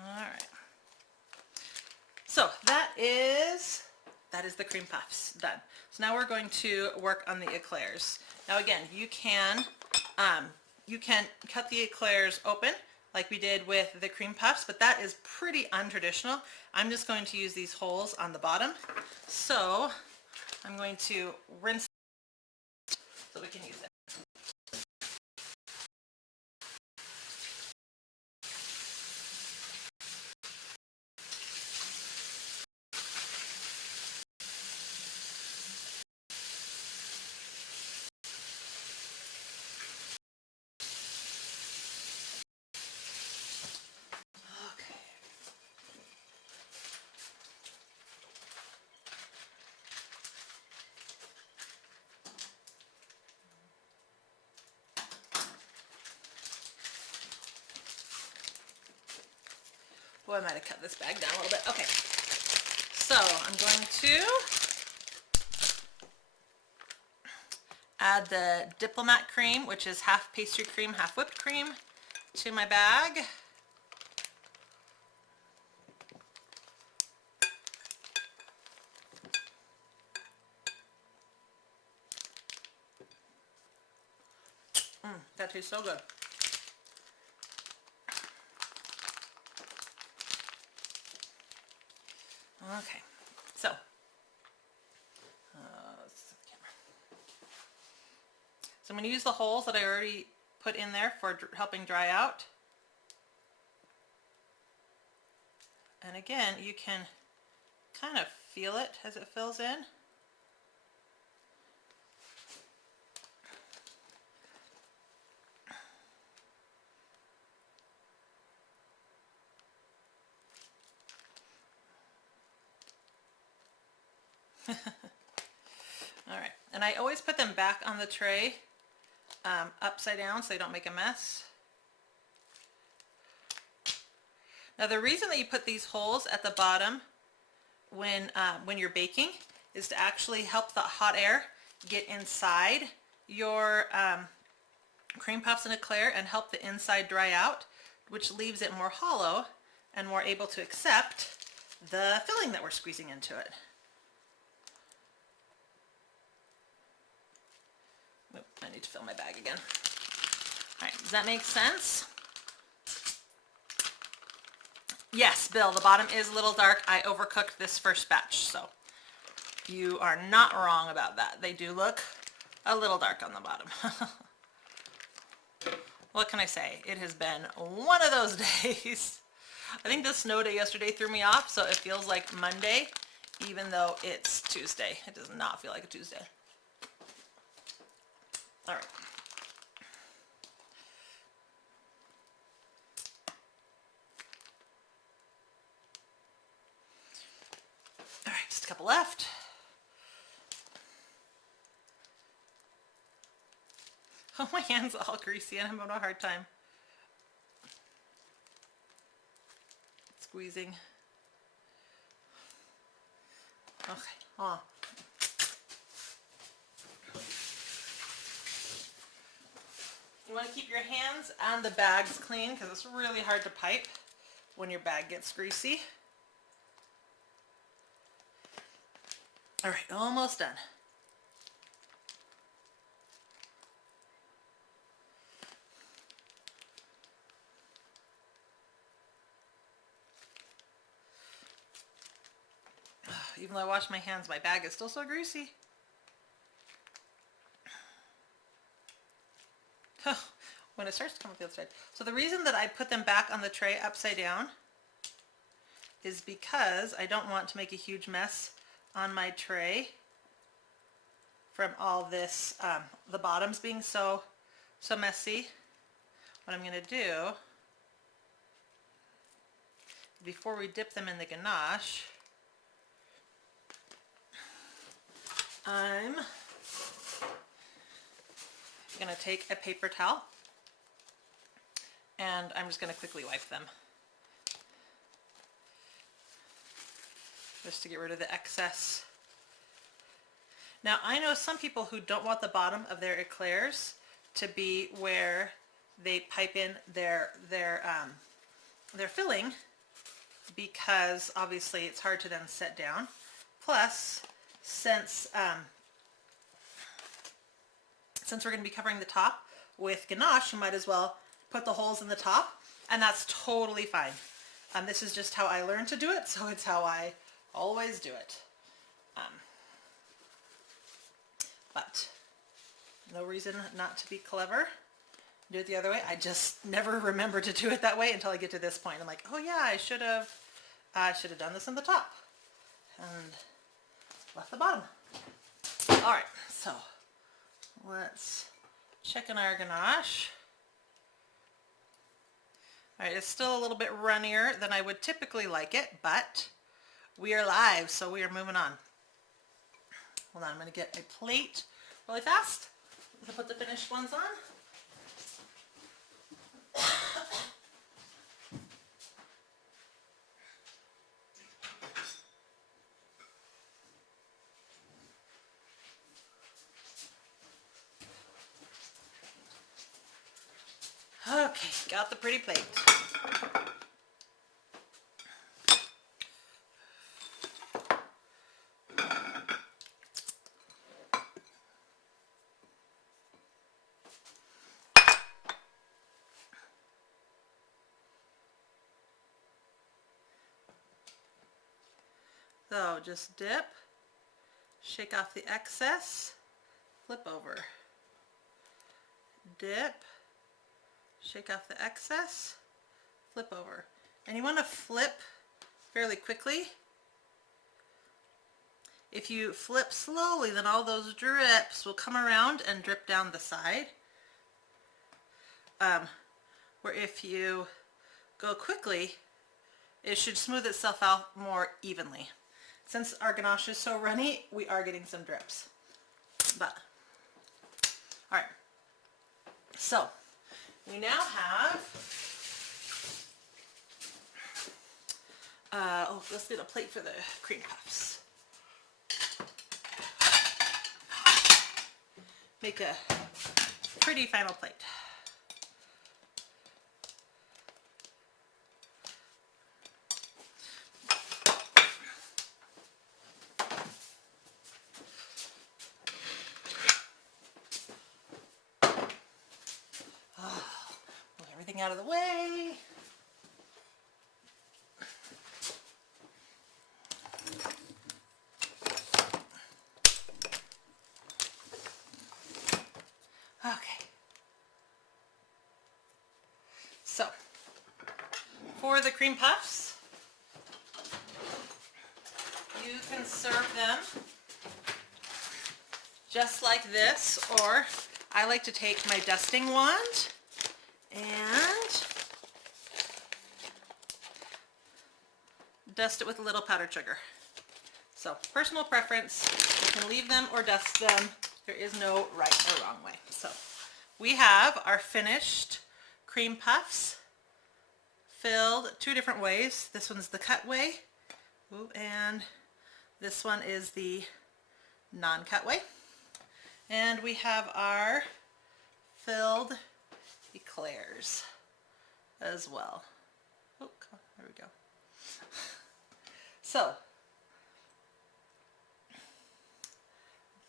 All right. So that is the cream puffs done. So now we're going to work on the eclairs. Now again, you can cut the eclairs open like we did with the cream puffs, but that is pretty untraditional. I'm just going to use these holes on the bottom. So I'm going to rinse so we can use it. I might have cut this bag down a little bit. Okay, so I'm going to add the Diplomat cream, which is half pastry cream, half whipped cream, to my bag. That tastes so good. Okay, so let's set the camera. So I'm going to use the holes that I already put in there for helping dry out. And again, you can kind of feel it as it fills in. Alright, and I always put them back on the tray upside down so they don't make a mess. Now the reason that you put these holes at the bottom when you're baking is to actually help the hot air get inside your cream puffs and eclair and help the inside dry out, which leaves it more hollow and more able to accept the filling that we're squeezing into it. Oop, I need to fill my bag again. Alright, does that make sense? Yes, Bill, the bottom is a little dark. I overcooked this first batch, so you are not wrong about that. They do look a little dark on the bottom. What can I say? It has been one of those days. I think the snow day yesterday threw me off, so it feels like Monday, even though it's Tuesday. It does not feel like a Tuesday. All right. All right, just a couple left. Oh, my hand's all greasy and I'm having a hard time squeezing. Okay, oh. You want to keep your hands and the bags clean because it's really hard to pipe when your bag gets greasy. All right, almost done. Even though I washed my hands, my bag is still so greasy. Oh, when it starts to come up the other side. So the reason that I put them back on the tray upside down is because I don't want to make a huge mess on my tray from all this, the bottoms being so messy. What I'm going to do, before we dip them in the ganache, I'm going to take a paper towel and I'm just going to quickly wipe them just to get rid of the excess. Now I know some people who don't want the bottom of their eclairs to be where they pipe in their filling, because obviously it's hard to then set down. Plus, since we're going to be covering the top with ganache, you might as well put the holes in the top, and that's totally fine. This is just how I learned to do it, so it's how I always do it. But no reason not to be clever. Do it the other way. I just never remember to do it that way until I get to this point. I'm like, oh yeah, I should have done this in the top and left the bottom. All right, so let's check in our ganache. All right, it's still a little bit runnier than I would typically like it, but we are live, so we are moving on. Hold on, I'm going to get a plate really fast to put the finished ones on. Okay, got the pretty plate. So just dip, shake off the excess, flip over. Dip, shake off the excess, flip over. And you want to flip fairly quickly. If you flip slowly, then all those drips will come around and drip down the side. Where if you go quickly, it should smooth itself out more evenly. Since our ganache is so runny, we are getting some drips. But, all right. So, we now have, let's get a plate for the cream puffs. Make a pretty final plate. Move everything out of the way. Okay. So, for the cream puffs, you can serve them just like this, or I like to take my dusting wand and dust it with a little powdered sugar. So, personal preference, you can leave them or dust them. There is no right or wrong way. So, we have our finished cream puffs filled two different ways. This one's the cut way, and this one is the non-cut way. And we have our filled eclairs as well. Oh, come on, there we go. So,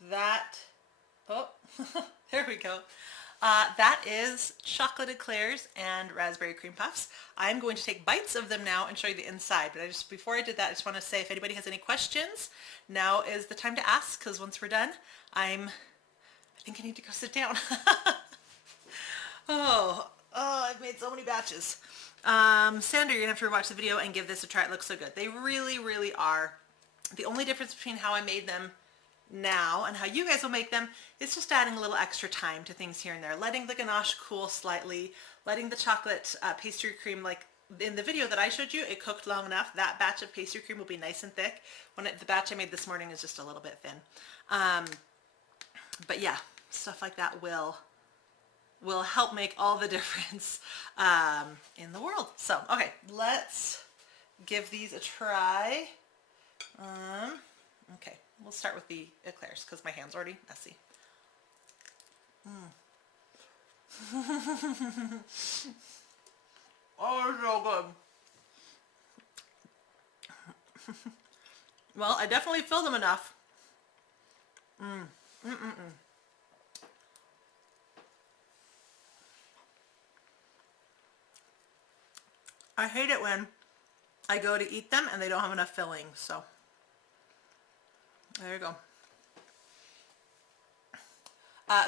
that, there we go. That is chocolate eclairs and raspberry cream puffs. I'm going to take bites of them now and show you the inside, but before I did that, I just want to say if anybody has any questions, now is the time to ask, because once we're done, I think I need to go sit down. I've made so many batches. Sandra, you're gonna have to rewatch the video and give this a try. It looks so good. They really, really are. The only difference between how I made them now and how you guys will make them is just adding a little extra time to things here and there, letting the ganache cool slightly, letting the chocolate pastry cream, like in the video that I showed you, it cooked long enough. That batch of pastry cream will be nice and thick. The batch I made this morning is just a little bit thin. But yeah, stuff like that will help make all the difference in the world. So, okay, let's give these a try. Okay, we'll start with the eclairs because my hand's already messy. Oh, so good. Well, I definitely filled them enough. I hate it when I go to eat them and they don't have enough filling, so there you go.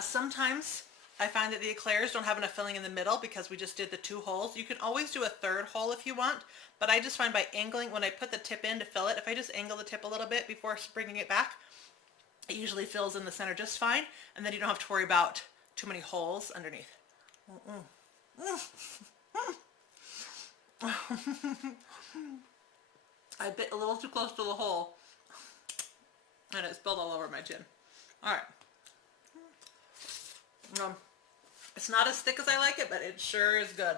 Sometimes I find that the eclairs don't have enough filling in the middle because we just did the 2 holes. You can always do a 3rd hole if you want, but I just find by angling, when I put the tip in to fill it, if I just angle the tip a little bit before bringing it back, it usually fills in the center just fine, and then you don't have to worry about too many holes underneath. I bit a little too close to the hole and it spilled all over my chin. Alright. It's not as thick as I like it, but it sure is good.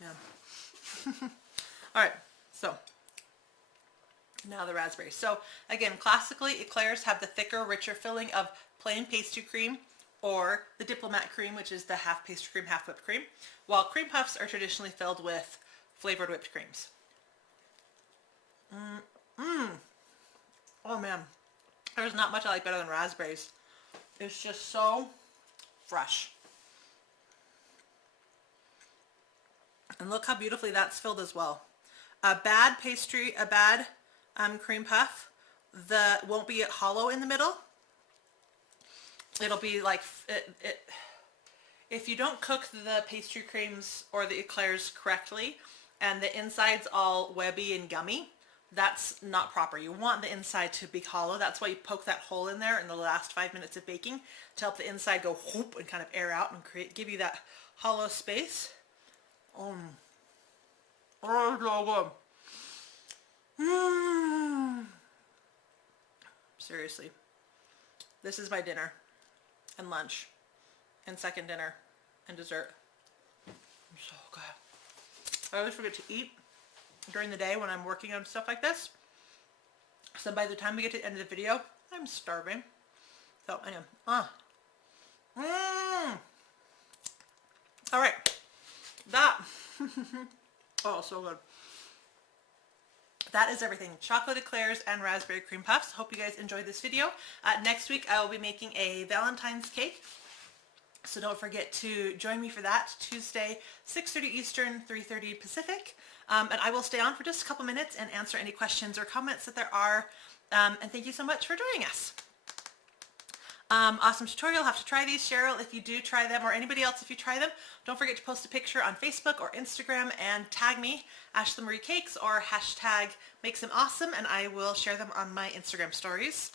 Yeah. Alright, so Now the raspberries. So again, classically, eclairs have the thicker, richer filling of plain pastry cream or the Diplomat cream, which is the half pastry cream, half whipped cream, while cream puffs are traditionally filled with flavored whipped creams. Oh man, there's not much I like better than raspberries. It's just so fresh. And look how beautifully that's filled as well. A bad pastry, a bad cream puff, won't be hollow in the middle. It'll be like, if you don't cook the pastry creams or the eclairs correctly and the inside's all webby and gummy, that's not proper. You want the inside to be hollow. That's why you poke that hole in there in the last 5 minutes of baking to help the inside go whoop and kind of air out and give you that hollow space. Oh, so good. Seriously, this is my dinner and lunch and second dinner and dessert. So good. I always forget to eat during the day when I'm working on stuff like this. So by the time we get to the end of the video, I'm starving. So anyway, all right, that, oh, so good. That is everything. Chocolate eclairs and raspberry cream puffs. Hope you guys enjoyed this video. Next week I will be making a Valentine's cake. So don't forget to join me for that. Tuesday, 6:30 Eastern, 3:30 Pacific. And I will stay on for just a couple minutes and answer any questions or comments that there are. And thank you so much for joining us. Awesome tutorial. Have to try these, Cheryl, if you do try them, or anybody else if you try them. Don't forget to post a picture on Facebook or Instagram and tag me, Ashlee Marie Cakes, or hashtag makes them awesome, and I will share them on my Instagram stories.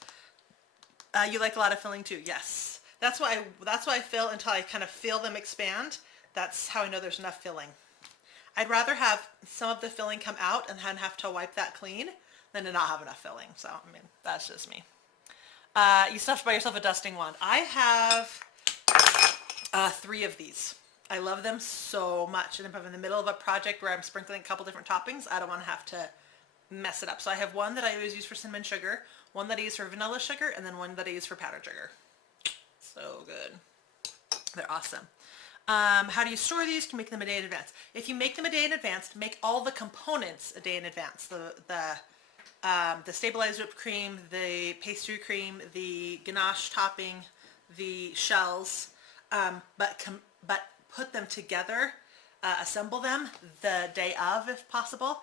You like a lot of filling too? Yes. That's why I fill until I kind of feel them expand. That's how I know there's enough filling. I'd rather have some of the filling come out and then have to wipe that clean than to not have enough filling. So, I mean, that's just me. You still have to buy yourself a dusting wand. I have 3 of these. I love them so much. And if I'm in the middle of a project where I'm sprinkling a couple different toppings, I don't want to have to mess it up. So I have one that I always use for cinnamon sugar, one that I use for vanilla sugar, and then one that I use for powdered sugar. So good. They're awesome. How do you store these? You can make them a day in advance. If you make them a day in advance, make all the components a day in advance. The stabilized whipped cream, the pastry cream, the ganache topping, the shells, but put them together, assemble them the day of if possible.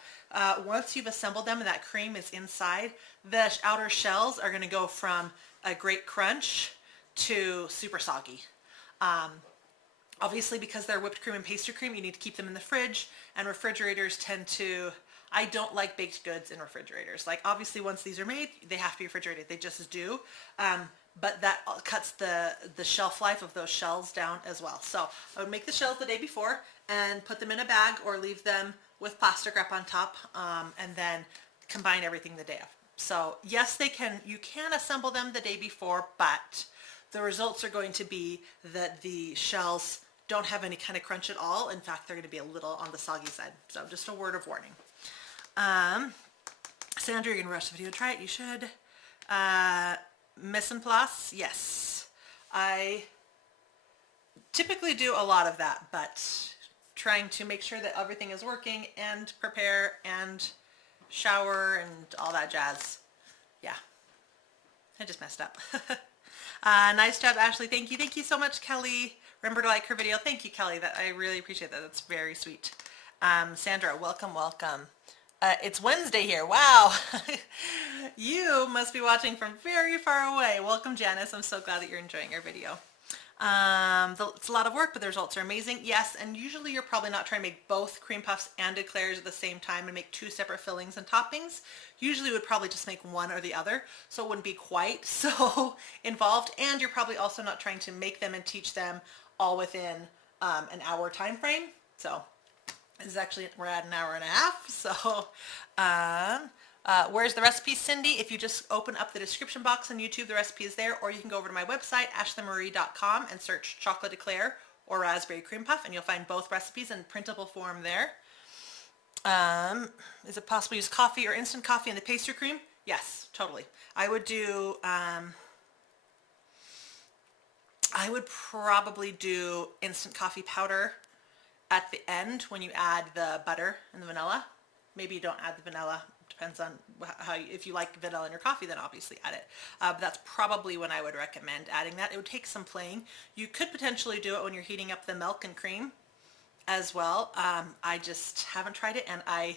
Once you've assembled them and that cream is inside, the outer shells are going to go from a great crunch to super soggy. Obviously, because they're whipped cream and pastry cream, you need to keep them in the fridge, and refrigerators tend to, I don't like baked goods in refrigerators. Like, obviously, once these are made, they have to be refrigerated. They just do. But that cuts the shelf life of those shells down as well. So I would make the shells the day before and put them in a bag or leave them with plastic wrap on top, and then combine everything the day of. So yes, you can assemble them the day before, but the results are going to be that the shells don't have any kind of crunch at all. In fact, they're going to be a little on the soggy side. So just a word of warning. Sandra, you're going to rush the video. Try it. You should. Mise en place. Yes. I typically do a lot of that, but trying to make sure that everything is working and prepare and shower and all that jazz. Yeah. I just messed up. Nice job, Ashlee. Thank you. Thank you so much, Kelly. Remember to like her video. Thank you, Kelly. I really appreciate that. That's very sweet. Sandra, welcome, welcome. It's Wednesday here. Wow. You must be watching from very far away. Welcome, Janice. I'm so glad that you're enjoying our video. It's a lot of work, but the results are amazing. Yes, and usually you're probably not trying to make both cream puffs and eclairs at the same time and make 2 separate fillings and toppings. Usually you would probably just make one or the other, so it wouldn't be quite so involved. And you're probably also not trying to make them and teach them all within an hour time frame. So this is actually, we're at an hour and a half. So where's the recipe, Cindy? If you just open up the description box on YouTube, the recipe is there, or you can go over to my website, ashleemarie.com, and search chocolate eclair or raspberry cream puff, and you'll find both recipes in printable form there. Is it possible to use coffee or instant coffee in the pastry cream? Yes, totally. I would do, I would probably do instant coffee powder at the end when you add the butter and the vanilla. Maybe you don't add the vanilla. Depends on how if you like vanilla in your coffee, then obviously add it. But that's probably when I would recommend adding that. It would take some playing. You could potentially do it when you're heating up the milk and cream as well. I just haven't tried it, and I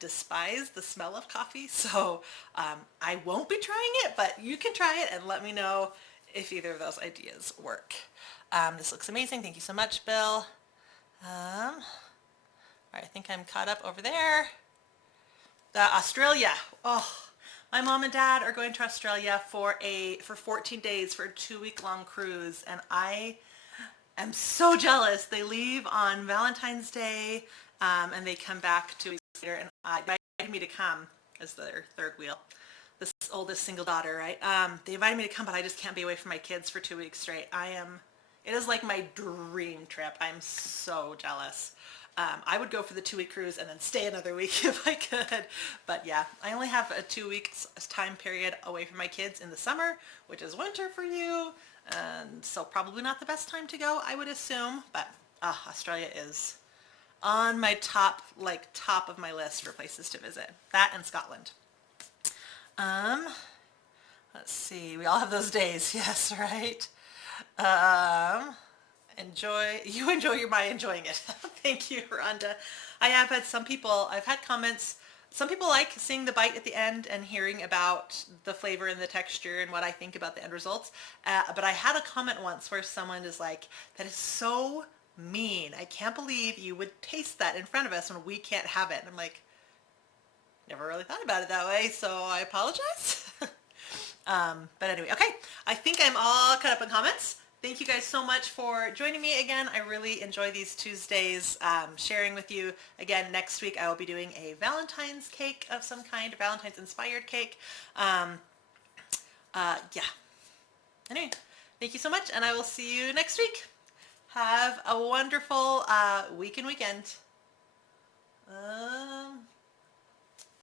despise the smell of coffee, so I won't be trying it, but you can try it and let me know if either of those ideas work. This looks amazing. Thank you so much, Bill. All right, I think I'm caught up over there. Australia. Oh, my mom and dad are going to Australia for 14 days for a 2-week-long cruise, and I am so jealous. They leave on Valentine's Day, and they come back 2 weeks later, and they invited me to come as their third wheel. This oldest single daughter, right? They invited me to come, but I just can't be away from my kids for 2 weeks straight. It is like my dream trip. I'm so jealous. I would go for the 2-week cruise and then stay another week if I could. But yeah, I only have a 2 weeks time period away from my kids in the summer, which is winter for you. And so probably not the best time to go, I would assume. But Australia is on my top of my list for places to visit. That and Scotland. Let's see. We all have those days. Yes, right. Enjoy my enjoying it. Thank you, Rhonda. I have had I've had comments. Some people like seeing the bite at the end and hearing about the flavor and the texture and what I think about the end results. But I had a comment once where someone is like, that is so mean. I can't believe you would taste that in front of us when we can't have it. And I'm like, never really thought about it that way, so I apologize. But anyway, okay. I think I'm all caught up in comments. Thank you guys so much for joining me again. I really enjoy these Tuesdays sharing with you. Again, next week I will be doing a Valentine's cake of some kind, a Valentine's inspired cake. Yeah. Anyway, thank you so much, and I will see you next week. Have a wonderful week and weekend.